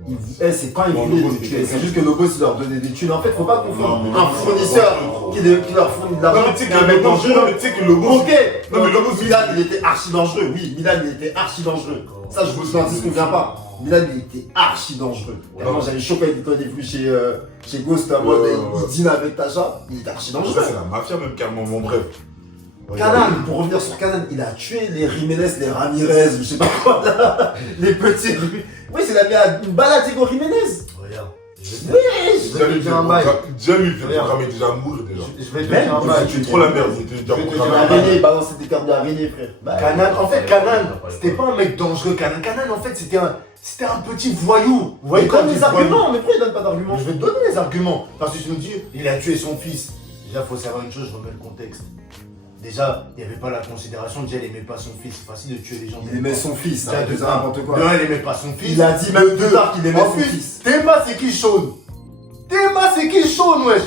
Non, C'est quand ils Non, voulaient le boss, les tuer. c'est- C'est juste que Lobos, il leur donnait des thunes. En fait, faut pas confondre Non, mais un non, fournisseur non, qui leur fournit de l'argent. mais tu sais et que un mec non, dangereux. mais tu sais que le boss. Ok, Non, mais Lobos, Milan, il était archi dangereux. Oui, Milan, il était archi dangereux. Ça, je vous en dis ce qu'on vient pas. Milan, il était archi dangereux. Tellement j'avais chaud quand il était venu chez Ghost à mode, Ouais, il dîne avec Tasha. Il était archi dangereux. Ça, c'est la mafia, même carrément. Bon, bref. Kanan, pour revenir sur Kanan, il a tué les Jiménez, les Ramirez, je sais pas quoi là, les petits. Oui, c'est une balade Diego Jiménez. Regarde. Oui, Je vais te dire un bail. Jamais il fait Regarde. programmer déjà mourir déjà. Je vais te Même, dire un Ouais, bail. tu es trop la merde. Il était déjà Je vais te programmé. dire un Araignée, il balançait des cartes d'araignée, frère. Bah, Kanan, en fait, Kanan, c'était pas un mec dangereux. Kanan, en fait, c'était un petit voyou. Vous voyez il quand donne il des dit voyou. arguments, mais pourquoi il donne pas d'arguments? Je vais te donner les arguments. Parce que tu me dis, il a tué son fils. Déjà, il faut savoir une chose, je remets le contexte. Déjà, il n'y avait pas la considération, déjà, il n'aimait pas son fils. C'est facile de tuer les gens. Il aimait son fils, Déjà, hein, de il faisait un. n'importe quoi. De un, il n'aimait pas son fils. Il a dit même De plus tard qu'il aimait en son plus, fils. Théma, c'est qui Sean Théma, c'est qui Sean, wesh?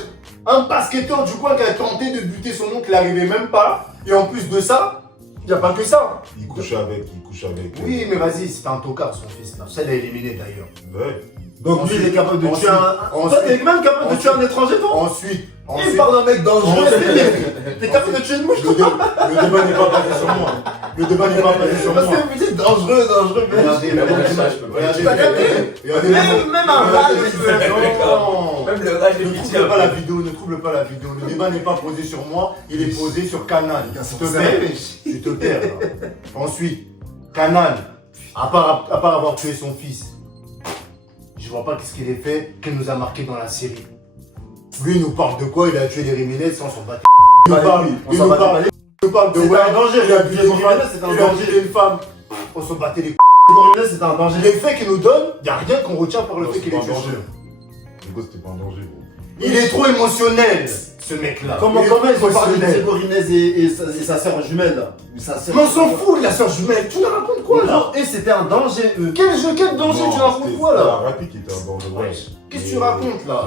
Un basketteur du coin qui a tenté de buter son oncle, il n'arrivait même pas. Et en plus de ça, il n'y a pas que ça. Il couche avec. Oui, mais vas-y, c'était un tocard, son fils. Là. Ça, il a éliminé d'ailleurs. Ouais. Donc lui, il est capable de Ensuite, tuer un. Toi, ensuite, t'es même capable de tuer un étranger, toi? Ensuite, Il parle d'un mec dangereux, Ensuite- t'es capable de tuer une mouche, le débat n'est pas basé sur moi. Le débat n'est pas basé sur parce moi. que vous dites dangereux, mais. Regardez, Même regardez, ça, je peux pas. regardez, T'as capté? regardez, Même un rage, Non. Même le rage est Ne pitié. trouble pas la vidéo, ne trouble pas la vidéo. Le débat n'est pas posé sur moi, il est posé sur Kanan. Tu te perds. Tu te perds. Là. Ensuite, Kanan, à part avoir tué son fils, je vois pas qu'est-ce qu'il a fait qui nous a marqué dans la série. Lui, il nous parle de quoi? Il a tué les Riminez sans s'en battre. Il nous parle, On il s'en nous battait parle, pas il nous parle de C'était ouais, un danger, il a les buté une femme, c'est un il a danger. buté une femme. On se battait les Gorillaz, c'était un danger. Les faits qu'il nous donne, il n'y a rien qu'on retient par le fait qu'il ait tué. danger. Le gars, c'était pas un danger, gros. Il est trop émotionnel, ce mec-là. Comment Il est il faut trop parler de émotionnel. Diego Rinez et sa sœur jumelle là? Ou sa sœur- Mais on s'en fout, la soeur jumelle. Tu nous racontes quoi là? Et c'était un danger, eux. Quel danger tu racontes quoi là? C'est un rapide qui était un bord de wesh. Qu'est-ce que tu racontes là?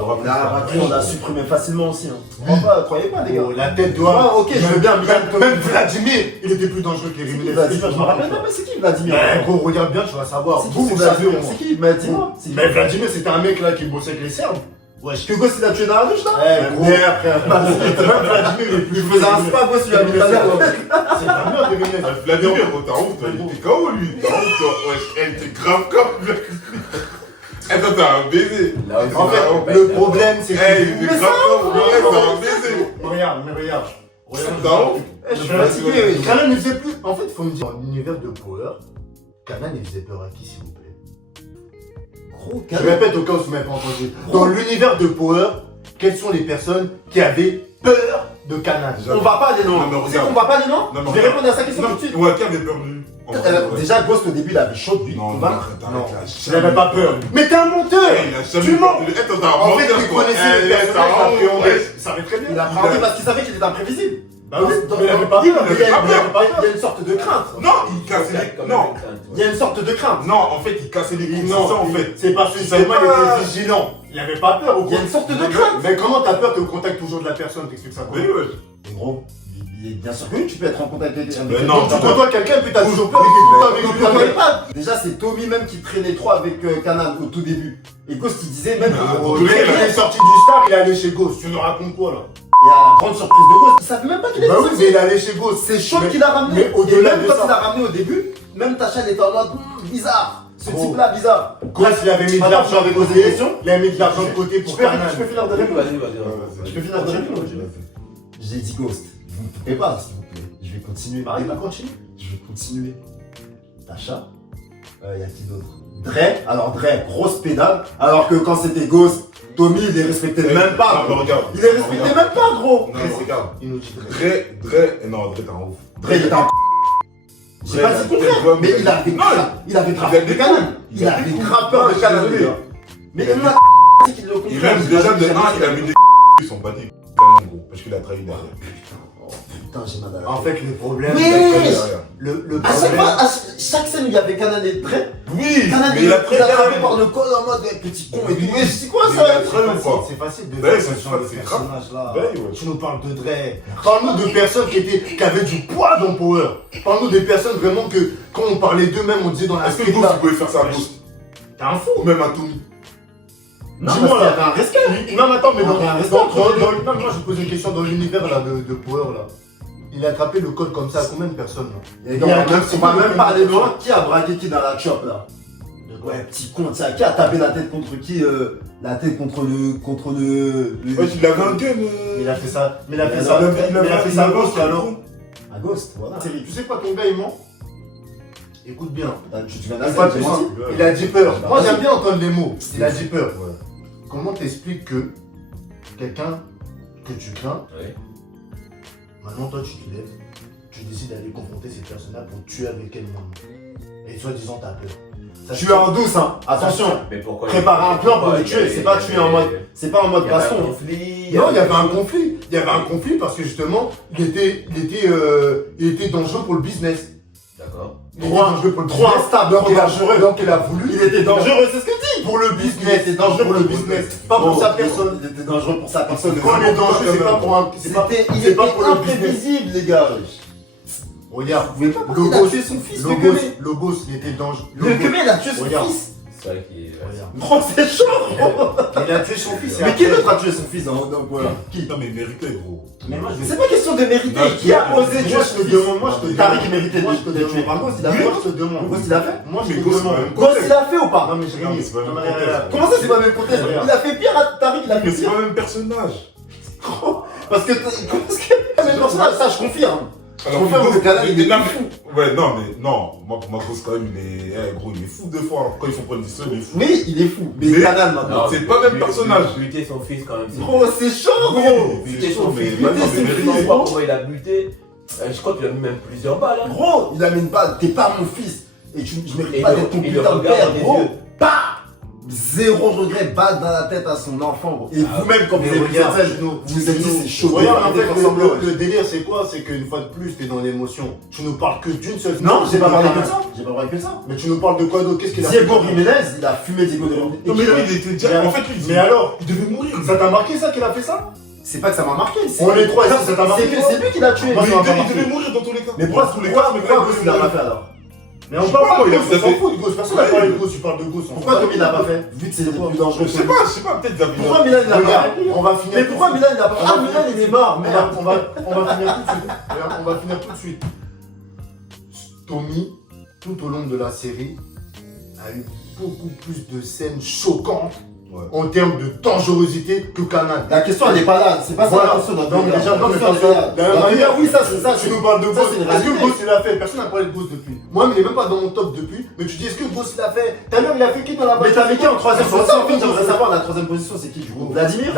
On l'a supprimé facilement aussi. Hein. Croyez pas, les gars. Oh, la tête doit. Ah, ok, je veux bien. Même Vladimir, il était plus dangereux que Riminez. Vladimir, je me rappelle pas, mais c'est qui Vladimir? Mais gros, regarde bien, tu vas savoir. C'est qui, Vous, c'est vous savez, Vladimir? moi. C'est qui? Mais dis-moi. C'est qui? Mais Vladimir, c'était un mec là qui bossait avec les Serbes. Wesh, que gosse il a tué dans la douche là? Eh, gros. Merde, frère. Même Vladimir, il est plus. Je faisais un spa, gosse, il a mis la merde. C'est la merde, Riminez. Vladimir, oh, t'as honte, toi, il était KO lui. T'as honte, toi. Wesh, elle était grave comme. Eh, toi, t'as un baiser. En fait, le problème, c'est Eh, que. il était grave comme. Ouais, t'as un baiser. Mais regarde. T'as honte. Je suis fatigué, oui. Kanan, il faisait plus. En fait, il faut me dire, dans l'univers de Power, Kanan, il faisait peur à qui, s'il vous plaît? Gros, Je répète au cas où vous m'avez pas entendu. Dans l'univers de Power, quelles sont les personnes qui avaient peur de Kanan? on va pas aller loin. Non, mais Tu sais regarde. qu'on va pas aller loin? Non, mais Je vais regarde. répondre à sa question tout de suite. Walker avait peur de lui. En vrai, ouais. Déjà, Ghost au début, il avait chaud de lui. Non, On non, va- arrête, Non, arrête, il avait pas peur. Mais t'es un menteur! Eh, il a jamais Tu mens! Eh, toi, t'as un En fait, menteur, il quoi. connaissait Eh, les t'as personnages, honte, il appréhendait. ouais. Il savait très bien. Il a appréhendé parce qu'il savait qu'il était imprévisible. Bah oui, mais il avait pas Oui, peur. mais il y a une sorte de crainte. Non, il cassait les. Non, Il y a une sorte de crainte. non, en fait, il cassait les couilles. Non, C'est ça, en fait. c'est parce que Il savait justement, il pas- était vigilant. Il avait pas peur au Il y a une sorte de Mais- crainte. Mais comment t'as peur au contact toujours de la personne? T'expliques ça Oui, comment? ouais. Mais gros, bien sûr que oui, tu peux être en contact avec quelqu'un. Mais non, Donc tu côtoies quelqu'un puis t'as toujours peur et qu'il coupe avec Tu lui. connais pas. Déjà, c'est Tommy même qui traînait trop avec Kanan au tout début. Et Ghost, il disait même. Oh, que- le mec, il est sorti du Star, il est allé chez Ghost. Tu nous racontes quoi là? Et à la grande surprise de Ghost, il savait même pas qu'il était Bah oui, mais sorti. il est allé chez Ghost. C'est chaud Mais- qu'il a ramené. Mais au-delà Et même de quand ça- il l'a ramené au début, même ta chaîne était en mode bizarre. Ce Gros. type-là, bizarre. Ghost, il avait mis de Attends, l'argent je vais de poser côté. des questions. Il a mis de l'argent de côté Je pour peux Kanan. finir de répondre. Vas-y. Je peux finir de répondre. J'ai dit Ghost. Vous ne pouvez pas, s'il vous plaît. Je vais continuer. Bah, il va continuer. Je vais continuer. Tasha. Y a qui d'autre? Dre. Alors Dre, grosse pédale. Alors que quand c'était Ghost, Tommy, il les respectait même pas. Non, mais gros. regarde. Il les respectait même pas, gros. Non, mais regarde. Il nous dit Dre. Non, Dre, t'es un ouf. Dre, il était un. J'ai Dre, pas dit le Dre, contraire, Dre, mais il avait non, il avait il grave a de des Canan. coups. Il avait grave peur de Non, Canan, je suis les gars. désolé. Mais il m'a dit qu'il le Et contraire. même déjà de 1, il a mis des ils sont battus gros. Parce qu'il a trahi derrière. Putain, j'ai mal à la En tête. fait, le problème, Oui. c'est que Derrière. le À chaque problème. fois, chaque scène où il y avait Canan et Dre, Oui, Canan mais il a très il attrapé bien. par le col en mode petit con et tout. Oui. Mais c'est quoi Il ça? a très bien. C'est facile de Ouais, faire c'est ce genre de c'est grave. personnage-là. Ouais, ouais. Tu nous parles de Dre. Parle-nous de personnes qui avaient du poids dans Power. Parle-nous des personnes vraiment que, quand on parlait d'eux-mêmes, on disait dans la Est-ce que street Ghost là. pouvait faire ça à Ghost? T'es un fou. Ou même à Tommy? Non, Dis-moi, parce qu'il y là. avait un respect. Non, mais attends, mais Ah, mais un respect non, moi je pose une question dans l'univers là de Power là. Il a attrapé le code comme ça à combien de personnes là? Les gars, on va même pas aller loin. Qui a braqué qui dans la chop là? Ouais, petit con, tu sais, qui a tapé la tête contre qui? La tête contre le. Ouais, il avait un gun. Il a fait ça. Mais il a fait Il ça. a- Mais il a fait ça à Ghost il a- alors. À Ghost, voilà. Tu sais quoi, ton gars il ment? Écoute bien. Tu viens Une d'Azem, fois de j'ai plus, menti. il a dit peur. Bah, Moi vas-y. j'aime bien entendre les mots. Il a dit peur. Ouais. Comment t'expliques que quelqu'un que tu crains, Oui. maintenant toi tu te lèves, tu décides d'aller confronter cette personne-là pour tuer avec elle même. Et soi-disant t'as peur. Ça Tu es en douce, hein. Attention. Mais pourquoi Préparer un plan pour le tuer, c'est pas tuer en mode. C'est pas en mode Il y avait un baston. conflit. Non, il y avait un conflit. Il y avait un conflit parce que justement, il était dangereux pour le business. D'accord. Il était dangereux pour le Trop business. instable, Donc trop il a dangereux. Donc il a voulu. Il était dangereux, c'est ce que dit. pour le Il business. était dangereux pour le business. Pas pour sa personne. Il était dangereux pour sa personne. Quand on est dangereux, c'est pas pour un. C'est pas, Il c'est était pas pour le business. imprévisible, les gars. Regarde, Vous pouvez pas Logos, il a tué son fils, Logos, Lekemé. Logos, il était dangereux. Lekemé, il a tué son Regarde. fils. C'est vrai qu'il est. Regarde. Gros, c'est chaud, gros. Il a tué son fils. et Mais qui après- d'autre a tué son fils dans voilà? Qui? Non, mais il méritait, gros. Mais moi, je C'est pas question de mériter. Non, Qui a osé tuer Moi, son je te fils? demande. Moi, je te Tariq demande. méritait Moi, je te de tuer demande. par Ghost, il a Moi, fait. je te demande. Ghost, il a fait. Moi, je Mais te Ghost, demande. c'est pas Ghost, il a fait ou pas? Non, mais je Non, mais c'est pas le même contexte. Comment ça, c'est pas le même contexte? Regarde. Il a fait pire à Tariq, il a fait Mais c'est pire. pas le même personnage. Parce que même personnage, ça je confirme. Alors, confirme que Canal, il est non, fou. Ouais, non, mais non. Moi, pour ma Ghost, quand même, il est. Gros, il est fou deux fois. Quand ils font prendre une décision, il est fou. Oui, il est fou. Mais Mais- Canal maintenant. c'est pas le même personnage. Buter son fils quand même. c'est- Gros, c'est chaud, gros. Buter C'est son chaud, mais fils. maintenant, Buter mais son fils. mérité. Je vois comment il a buté. Je crois qu'il a mis même plusieurs balles. Hein. Gros, il amène pas, t'es pas mon fils. Et je Et mérite pas d'être ton il le putain de regarde père, dans les gros. yeux. Bah zéro regret, balle dans la tête à son enfant, gros. Et vous-même, quand vous avez vu cette scène, vous vous êtes dit, c'est chaud. Regarde, en fait, Arrêtez de faire semblant, le délire, c'est quoi? C'est qu'une fois de plus, t'es dans l'émotion. Tu nous parles que d'une seule Non, chose, j'ai pas c'est parlé de que de ça. J'ai pas parlé que de ça. Mais tu nous parles de quoi d'autre? Qu'est-ce qu'il a Diego Jiménez, il a fumé Diego Jiménez. Non, mais lui, il était déjà. En fait, lui, Mais alors, il devait mourir. ça t'a marqué ça qu'il a fait ça? C'est pas que ça m'a marqué. On est trois ici, ça t'a marqué, toi C'est lui qui l'a tué. Mais Moi, ça m'a pas il marqué. devait mourir dans tous les cas. Mais pourquoi Dans tous les cas, Ghost il l'a pas fait alors? Mais on parle pas de il a Ghost, fait- on s'en fout de Ghost. Personne n'a parlé de Ghost, tu parles de Ghost. Pourquoi Tommy l'a pas fait? Vu que c'est le plus dangereux. Je sais pas, peut-être David. Pourquoi Milan il l'a pas Regarde, fait? on va finir. Mais pourquoi Milan il l'a pas fait? Ah, Milan il est mort, merde. On va finir tout de suite. Regarde, on va finir tout de suite. Tommy, tout au long de la série, a eu beaucoup plus de scènes choquantes Ouais. en termes de dangerosité que Kanan. La question elle est pas là, c'est pas ça Voilà. la question. Non, mais déjà, non, mais parce que- Dans le oui, ça c'est ça. Tu nous parles de Ça, Ghost. c'est une Est-ce que réalité. Ghost il a fait? Personne n'a parlé de Ghost depuis. Moi, mais il est même pas dans mon top depuis. Mais tu dis, est-ce que Ghost il a fait? Tout à l'heure, il a fait qui dans la Mais t'avais qui en troisième C'est position? ça, En fait, j'aimerais savoir la troisième position, c'est qui du coup? Vladimir?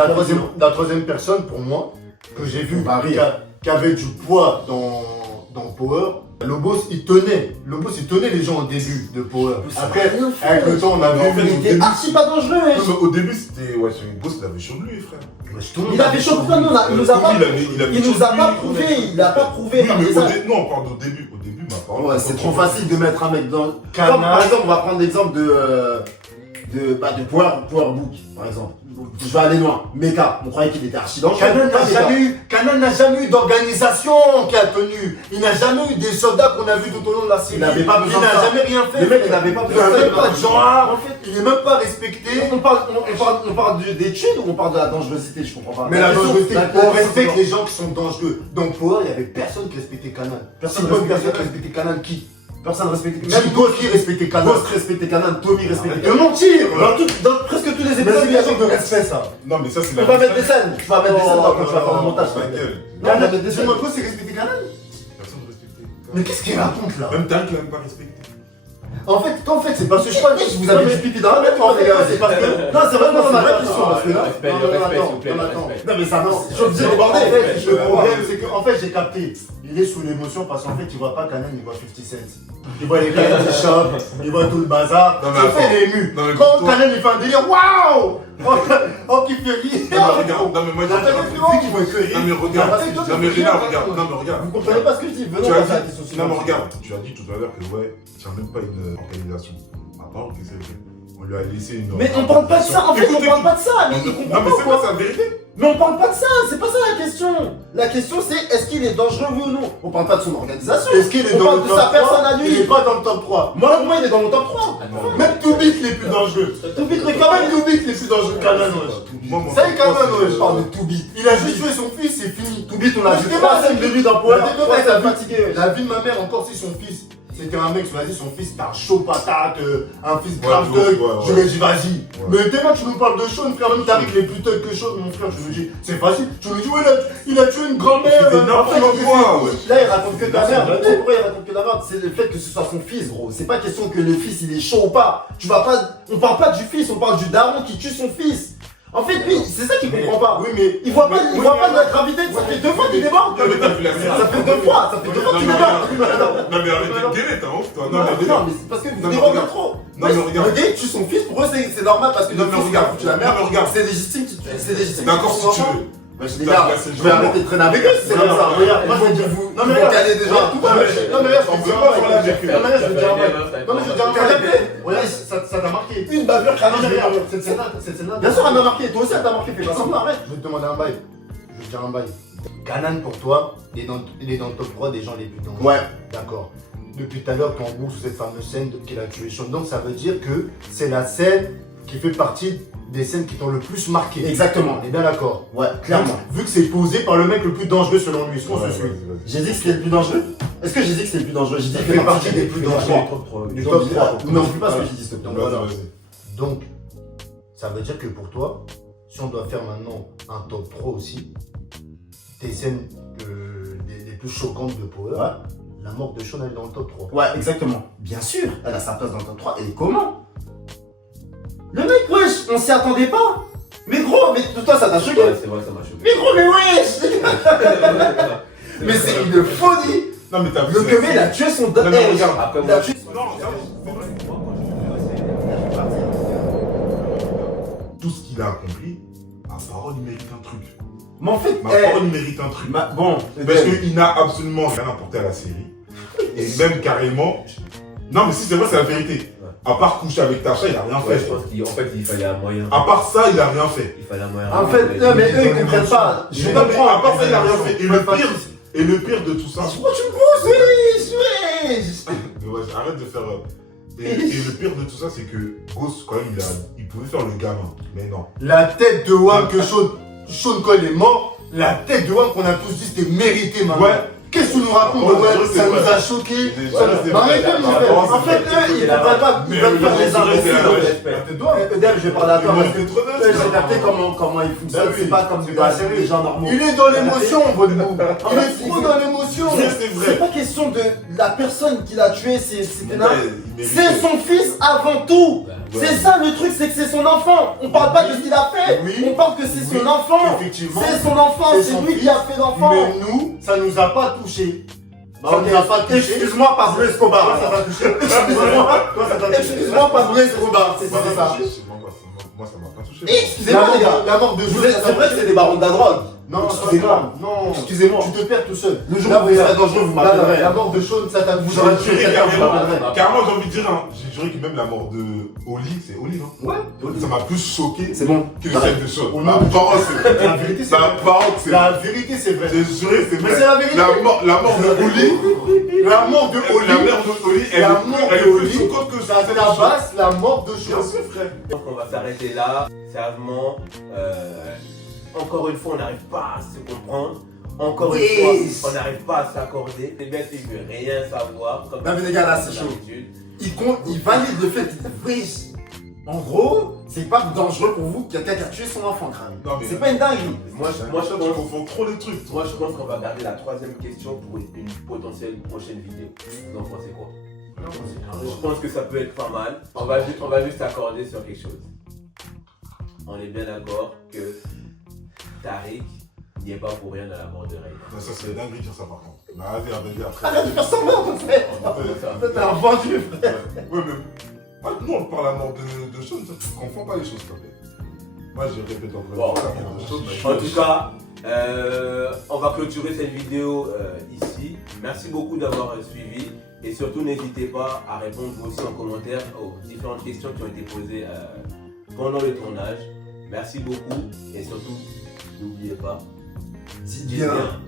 La troisième personne pour moi, que j'ai vu, Paris. qui avait du poids dans Power, Lobos il tenait les gens au début de Power. Après, avec le temps, on a Mais en fait, vu. Il était archi pas dangereux, Non, mais au début, c'était. Ouais, sur une bosse, il avait chaud de lui, frère. Il avait chaud pour nous, il nous a pas. Il nous a pas prouvé, il a pas prouvé Oui, par mais les actes. non, on parle d'au début. Au début, ma parole. Ouais, c'est trop facile de mettre un mec dans. Canal. Comme, par exemple, on va prendre l'exemple de Power Book, par exemple. Je vais aller loin. Mecha, on croyait qu'il était archi dangereux. Kanan n'a jamais eu d'organisation qui a tenu. Il n'a jamais eu des soldats qu'on a vus tout au long de la série. Il n'avait pas besoin Il de n'a ça. jamais rien fait. Le mec, il n'avait pas Il besoin n'a de ça. même pas de genre. En fait, Il n'est même pas respecté. on parle des thunes ou on parle de la dangerosité? Je comprends pas. Mais la dangerosité, on respecte les les gens qui sont dangereux. Donc Power, il n'y avait personne qui respectait Kanan. Personne Si peu de respectait personnes qui Kanan. respectaient Kanan, qui? Personne respecte. Même Ghost qui respectait Kanan. Ghost respectait Kanan, Tommy respectait De mentir. Dans presque tous les épisodes, il y a des de respect, ça. Non, mais ça, c'est On va mettre des scènes. Tu vas mettre des scènes quand tu vas faire le montage. Ta gueule. Non, on va mettre des scènes. Dis-moi, Ghost, c'est respecté Kanan. Personne ne respectait. Mais qu'est-ce qu'il raconte là? Même Tank, il l'a même pas respecté. En fait, c'est parce que je crois que Je vous avais du pipi dans la tête, En les fait, gars. c'est parce que. Non, c'est vraiment c'est ma vrai question. question, Parce que là. Respect, Non, le non, respect, attends, s'il vous plaît, non, le attends. respect. Non, mais ça, non. Je suis obligé de En déborder. fait, le problème, c'est qu'en fait, j'ai capté. Il est sous l'émotion parce qu'en fait, il voit pas Kanan, il voit 50 Cent. Il voit les gars qui shop, il voit tout le bazar. Non, mais Ça attends. fait les ému. Non, mais Quand pour toi- Kanan il fait un délire, waouh! Oh, qui fait rire. Non, mais regarde. Non, mais moi, La j'ai tête dit. est plus qu'il voit que rire. Non, mais regarde. La tête, toi, Non, mais tu fais regarde, rien, regarde. toi. Non, mais regarde. Vous comprenez pas ce que je dis? Venons Tu as passer à la dit. question Non, suivante. mais regarde. Tu as dit tout à l'heure que, ouais, tu n'as même pas une organisation. À part que c'est vrai. On lui a laissé une. Mais on parle pas de ça, en fait, on parle pas de ça, mais il Non, comprend mais pas c'est quoi. pas sa vérité. Mais on parle pas de ça, c'est pas ça la question. La question c'est est-ce qu'il est dangereux oui ou non? On parle pas de son organisation. Est-ce qu'il est On dans parle le de top sa 3? personne à Il est lui. pas dans le top 3. Moi, pour moi, il est dans mon top 3. Même Toubik, il est plus dangereux. Toubik, mais Quand même, Toubik, il est plus dangereux que Kanan, wesh. Ça y est, Kanan, wesh. Je parle de Toubik. Il a juste tué son fils, c'est fini. Toubik, on a Parce vu que 3 moi, scènes de lui dans Power. La vie de Toi, ma t'as mère, fatigué. La vie de ma mère, encore si son fils, c'était un mec, vas-y, son fils, t'as un chaud patate, un fils Ouais, grave ouais, thug. ouais, Je ouais. lui ai dit, vas-y. Ouais. Mais tellement tu nous parles de Sean, frère, même t'arrives les plus thug que Sean, mon frère, je lui dis, c'est facile. Tu lui dis, ouais, il a tué une grand-mère. C'était n'importe quoi, ouais. Là, il raconte que de la merde. Tu sais pourquoi il raconte que de la merde? C'est le fait que ce soit son fils, gros. C'est pas question que le fils il est chaud ou pas. Tu vas pas. On parle pas du fils, on parle du daron qui tue son fils. En fait, lui, c'est ça qu'il comprend pas. Oui, mais. Il voit pas, Oui, il voit mais- pas de la gravité. Ça fait 2 fois qu'il déborde. Non, mais t'as vu la série. Ça fait 2 fois. Ça fait 2 fois Non, qu'il mais débarque. Non, mais arrête de gueuler, t'es un ouf, toi. Non, mais Non, regarde. mais c'est parce que vous Non, mais débordez regarde. trop. Non, mais regarde. Le gars il tue son fils, pour eux c'est normal parce que Non, le mais fils il a regarde. foutu la Non, mais merde. regarde. C'est légitime qu'il tue. C'est légitime. D'accord, qu'il si tue tu son enfant. veux. Wesh les gars, C'est je vais arrêter de traîner avec eux, c'est comme ça. Regarde, moi, je vais dire vous. Non, mais Vous regarde. calez déjà. Non, mais regarde, je vais dire un bail. Non, mais regarde, je vais dire un bail. Non, mais je vais dire un bail. Regarde, ça t'a marqué. Une bavure Ah non, mais regarde. regarde, cette scène-là. Bien sûr, elle m'a marqué. Toi aussi, elle t'a marqué. Fais pas semblant, arrête. Je vais te demander un bail. Je vais te dire un bail. Kanan, pour toi, il est dans le top 3 des gens les plus dangereux. Ouais. D'accord. Depuis tout à l'heure, tu en sur cette fameuse scène qu'il a tué Sean. Donc, ça veut dire que c'est la scène qui fait partie des scènes qui t'ont le plus marqué. Exactement. On est bien d'accord. Ouais, clairement. Donc, vu que c'est posé par le mec le plus dangereux selon lui, ce qu'on se suit. J'ai dit que c'était le plus dangereux. Est-ce que j'ai dit que c'était le plus dangereux? J'ai dit Ça qu'il fait fait partie partie des plus dangereux. Du Du top top 3. 3. Non, oublie pas ce que j'ai dit, s'il te plaît. Donc, voilà. Donc, ça veut dire que pour toi, si on doit faire maintenant un top 3 aussi, tes scènes les plus choquantes de Power, Ouais. la mort de Sean elle est dans le top 3. Ouais, exactement. Bien sûr, elle a sa place dans le top 3. Et comment? Le mec, wesh, on s'y attendait pas. Mais gros, mais toi ça t'a choqué. C'est vrai, ça m'a choqué. Mais gros, mais wesh. Mais c'est une folie. Non, mais t'as vu. Le Kemé, il a tué son mais regarde, après, Il a moi, tué Non, ça, c'est vrai. moi, quand je l'ai vu à la série, tout ce qu'il a accompli, ma parole, il mérite un truc. Mais en fait, Ma parole, il mérite un truc. bon, Parce qu'il n'a absolument rien apporté à la série. Et même carrément. Non, mais si c'est vrai, c'est la vérité. À part coucher avec Tasha, il a rien Ouais, fait. je pense qu'en fait, il fallait un moyen. À part ça, il a rien fait. Il fallait un moyen. en fait, non, mais eux, ils comprennent pas. Je Non, mais comprends. à part ça, il a rien fait. Et le pire de tout ça. Pourquoi tu me poses, Ouais, arrête de faire. Et le pire de tout ça, c'est que Ghost, quand même, il pouvait faire le gamin. Mais non. La tête de Wam que Sean Cole est mort, la tête de Wam qu'on a tous dit c'était mérité maintenant. Ouais. Qu'est-ce que tu nous racontes? Ouais, Ouais, c'est ça vrai. nous a choqués. Déjà, Ça nous- c'est Mais arrêtez, vrai. les Par frères. rapport à En fait, eux, ils veulent pas Mais veulent faire oui, les c'est imbéciles. vrai. Dave, je vais parler à toi parce que Mais trop j'ai capté comment ils fonctionnent. Bah oui, C'est pas comme c'est pas des sérieux. gens normaux. Il est dans l'émotion, votre bout. Il est trop dans l'émotion. C'est vrai. C'est pas question de la personne qui l'a tué, c'était là. Il C'est méritait. son fils avant tout. Ouais. C'est ça le truc, c'est que c'est son enfant. On parle pas de ce qu'il a fait. Oui. On parle que c'est Oui. son enfant. Effectivement. C'est son enfant, C'est c'est son lui fils. qui a fait l'enfant. Mais nous, ça nous a pas touché. Bah, Ça ok. nous a pas touché. Excuse-moi, Pablo Escobar. Toi, ça t'a touché. Excuse-moi. Toi, ça t'a touché. Excuse-moi, Pablo Escobar. C'est ça. Moi, ça m'a pas touché. Excusez-moi, les gars. La mort de Vous Jules, êtes- ça C'est t'a vrai que touché. c'est des barons de la drogue. Non, Excusez-moi. non. Excusez-moi. Tu te perds tout seul. Le jour Là, où vous serez dangereux, vous m'appellerez. La mort de Sean, ça t'a Vous aurez tué quelqu'un, vous m'appellerez. Carrément, j'ai envie de dire, hein, j'ai juré que même la mort de Oli, c'est Oli, non? Ouais. Ça m'a plus choqué C'est bon. que celle de Sean. Au La nom de- parole, c'est vrai. La vérité, c'est La vrai. parole, c'est vrai. La vérité, c'est vrai. J'ai juré, c'est Mais vrai. c'est la vérité. La mort de Oli, La mort de Oli. la mère de Oli, elle La est mort elle de est plus Oli, choquante que ça celle de Sean. tabasse la mort de Bien Sean. sûr, frère. Je pense qu'on va s'arrêter là. Sérieusement, encore une fois, on n'arrive pas à se comprendre. Encore Oui. une fois, on n'arrive pas à s'accorder. Les mecs, ils veulent rien savoir. Comme Non, mais les gars, là, c'est chaud. d'habitude. Il valide le fait qu'il oui. En gros, c'est pas dangereux pour vous qu'il y a quelqu'un qui a tué son enfant, crâne. Non, mais- C'est pas une dinguerie. Moi, Tu je pense, confonds trop les trucs. moi, je pense qu'on va garder la troisième question pour une potentielle prochaine vidéo. Vous en pensez quoi? Je pense que ça peut être pas mal. On va juste accorder sur quelque chose. On est bien d'accord que Tariq n'y est pas pour rien dans la mort de Ray. Non, ça, c'est dingue de dire ça, par contre. Bah, vas-y, après. Arrête de faire semblant, mon frère. Toi, t'es un vendu, frère. Ouais, mais. Nous, on parle à la mort de Sean, tu confonds pas les choses, s'il te plaît. Moi, je répète encore Bon. une fois la mort de Sean. En tout cas, on va clôturer cette vidéo ici. Merci beaucoup d'avoir suivi. Et surtout, n'hésitez pas à répondre vous aussi en commentaire aux différentes questions qui ont été posées pendant le tournage. Merci beaucoup. Et surtout, n'oubliez pas, Dis dites bien. bien.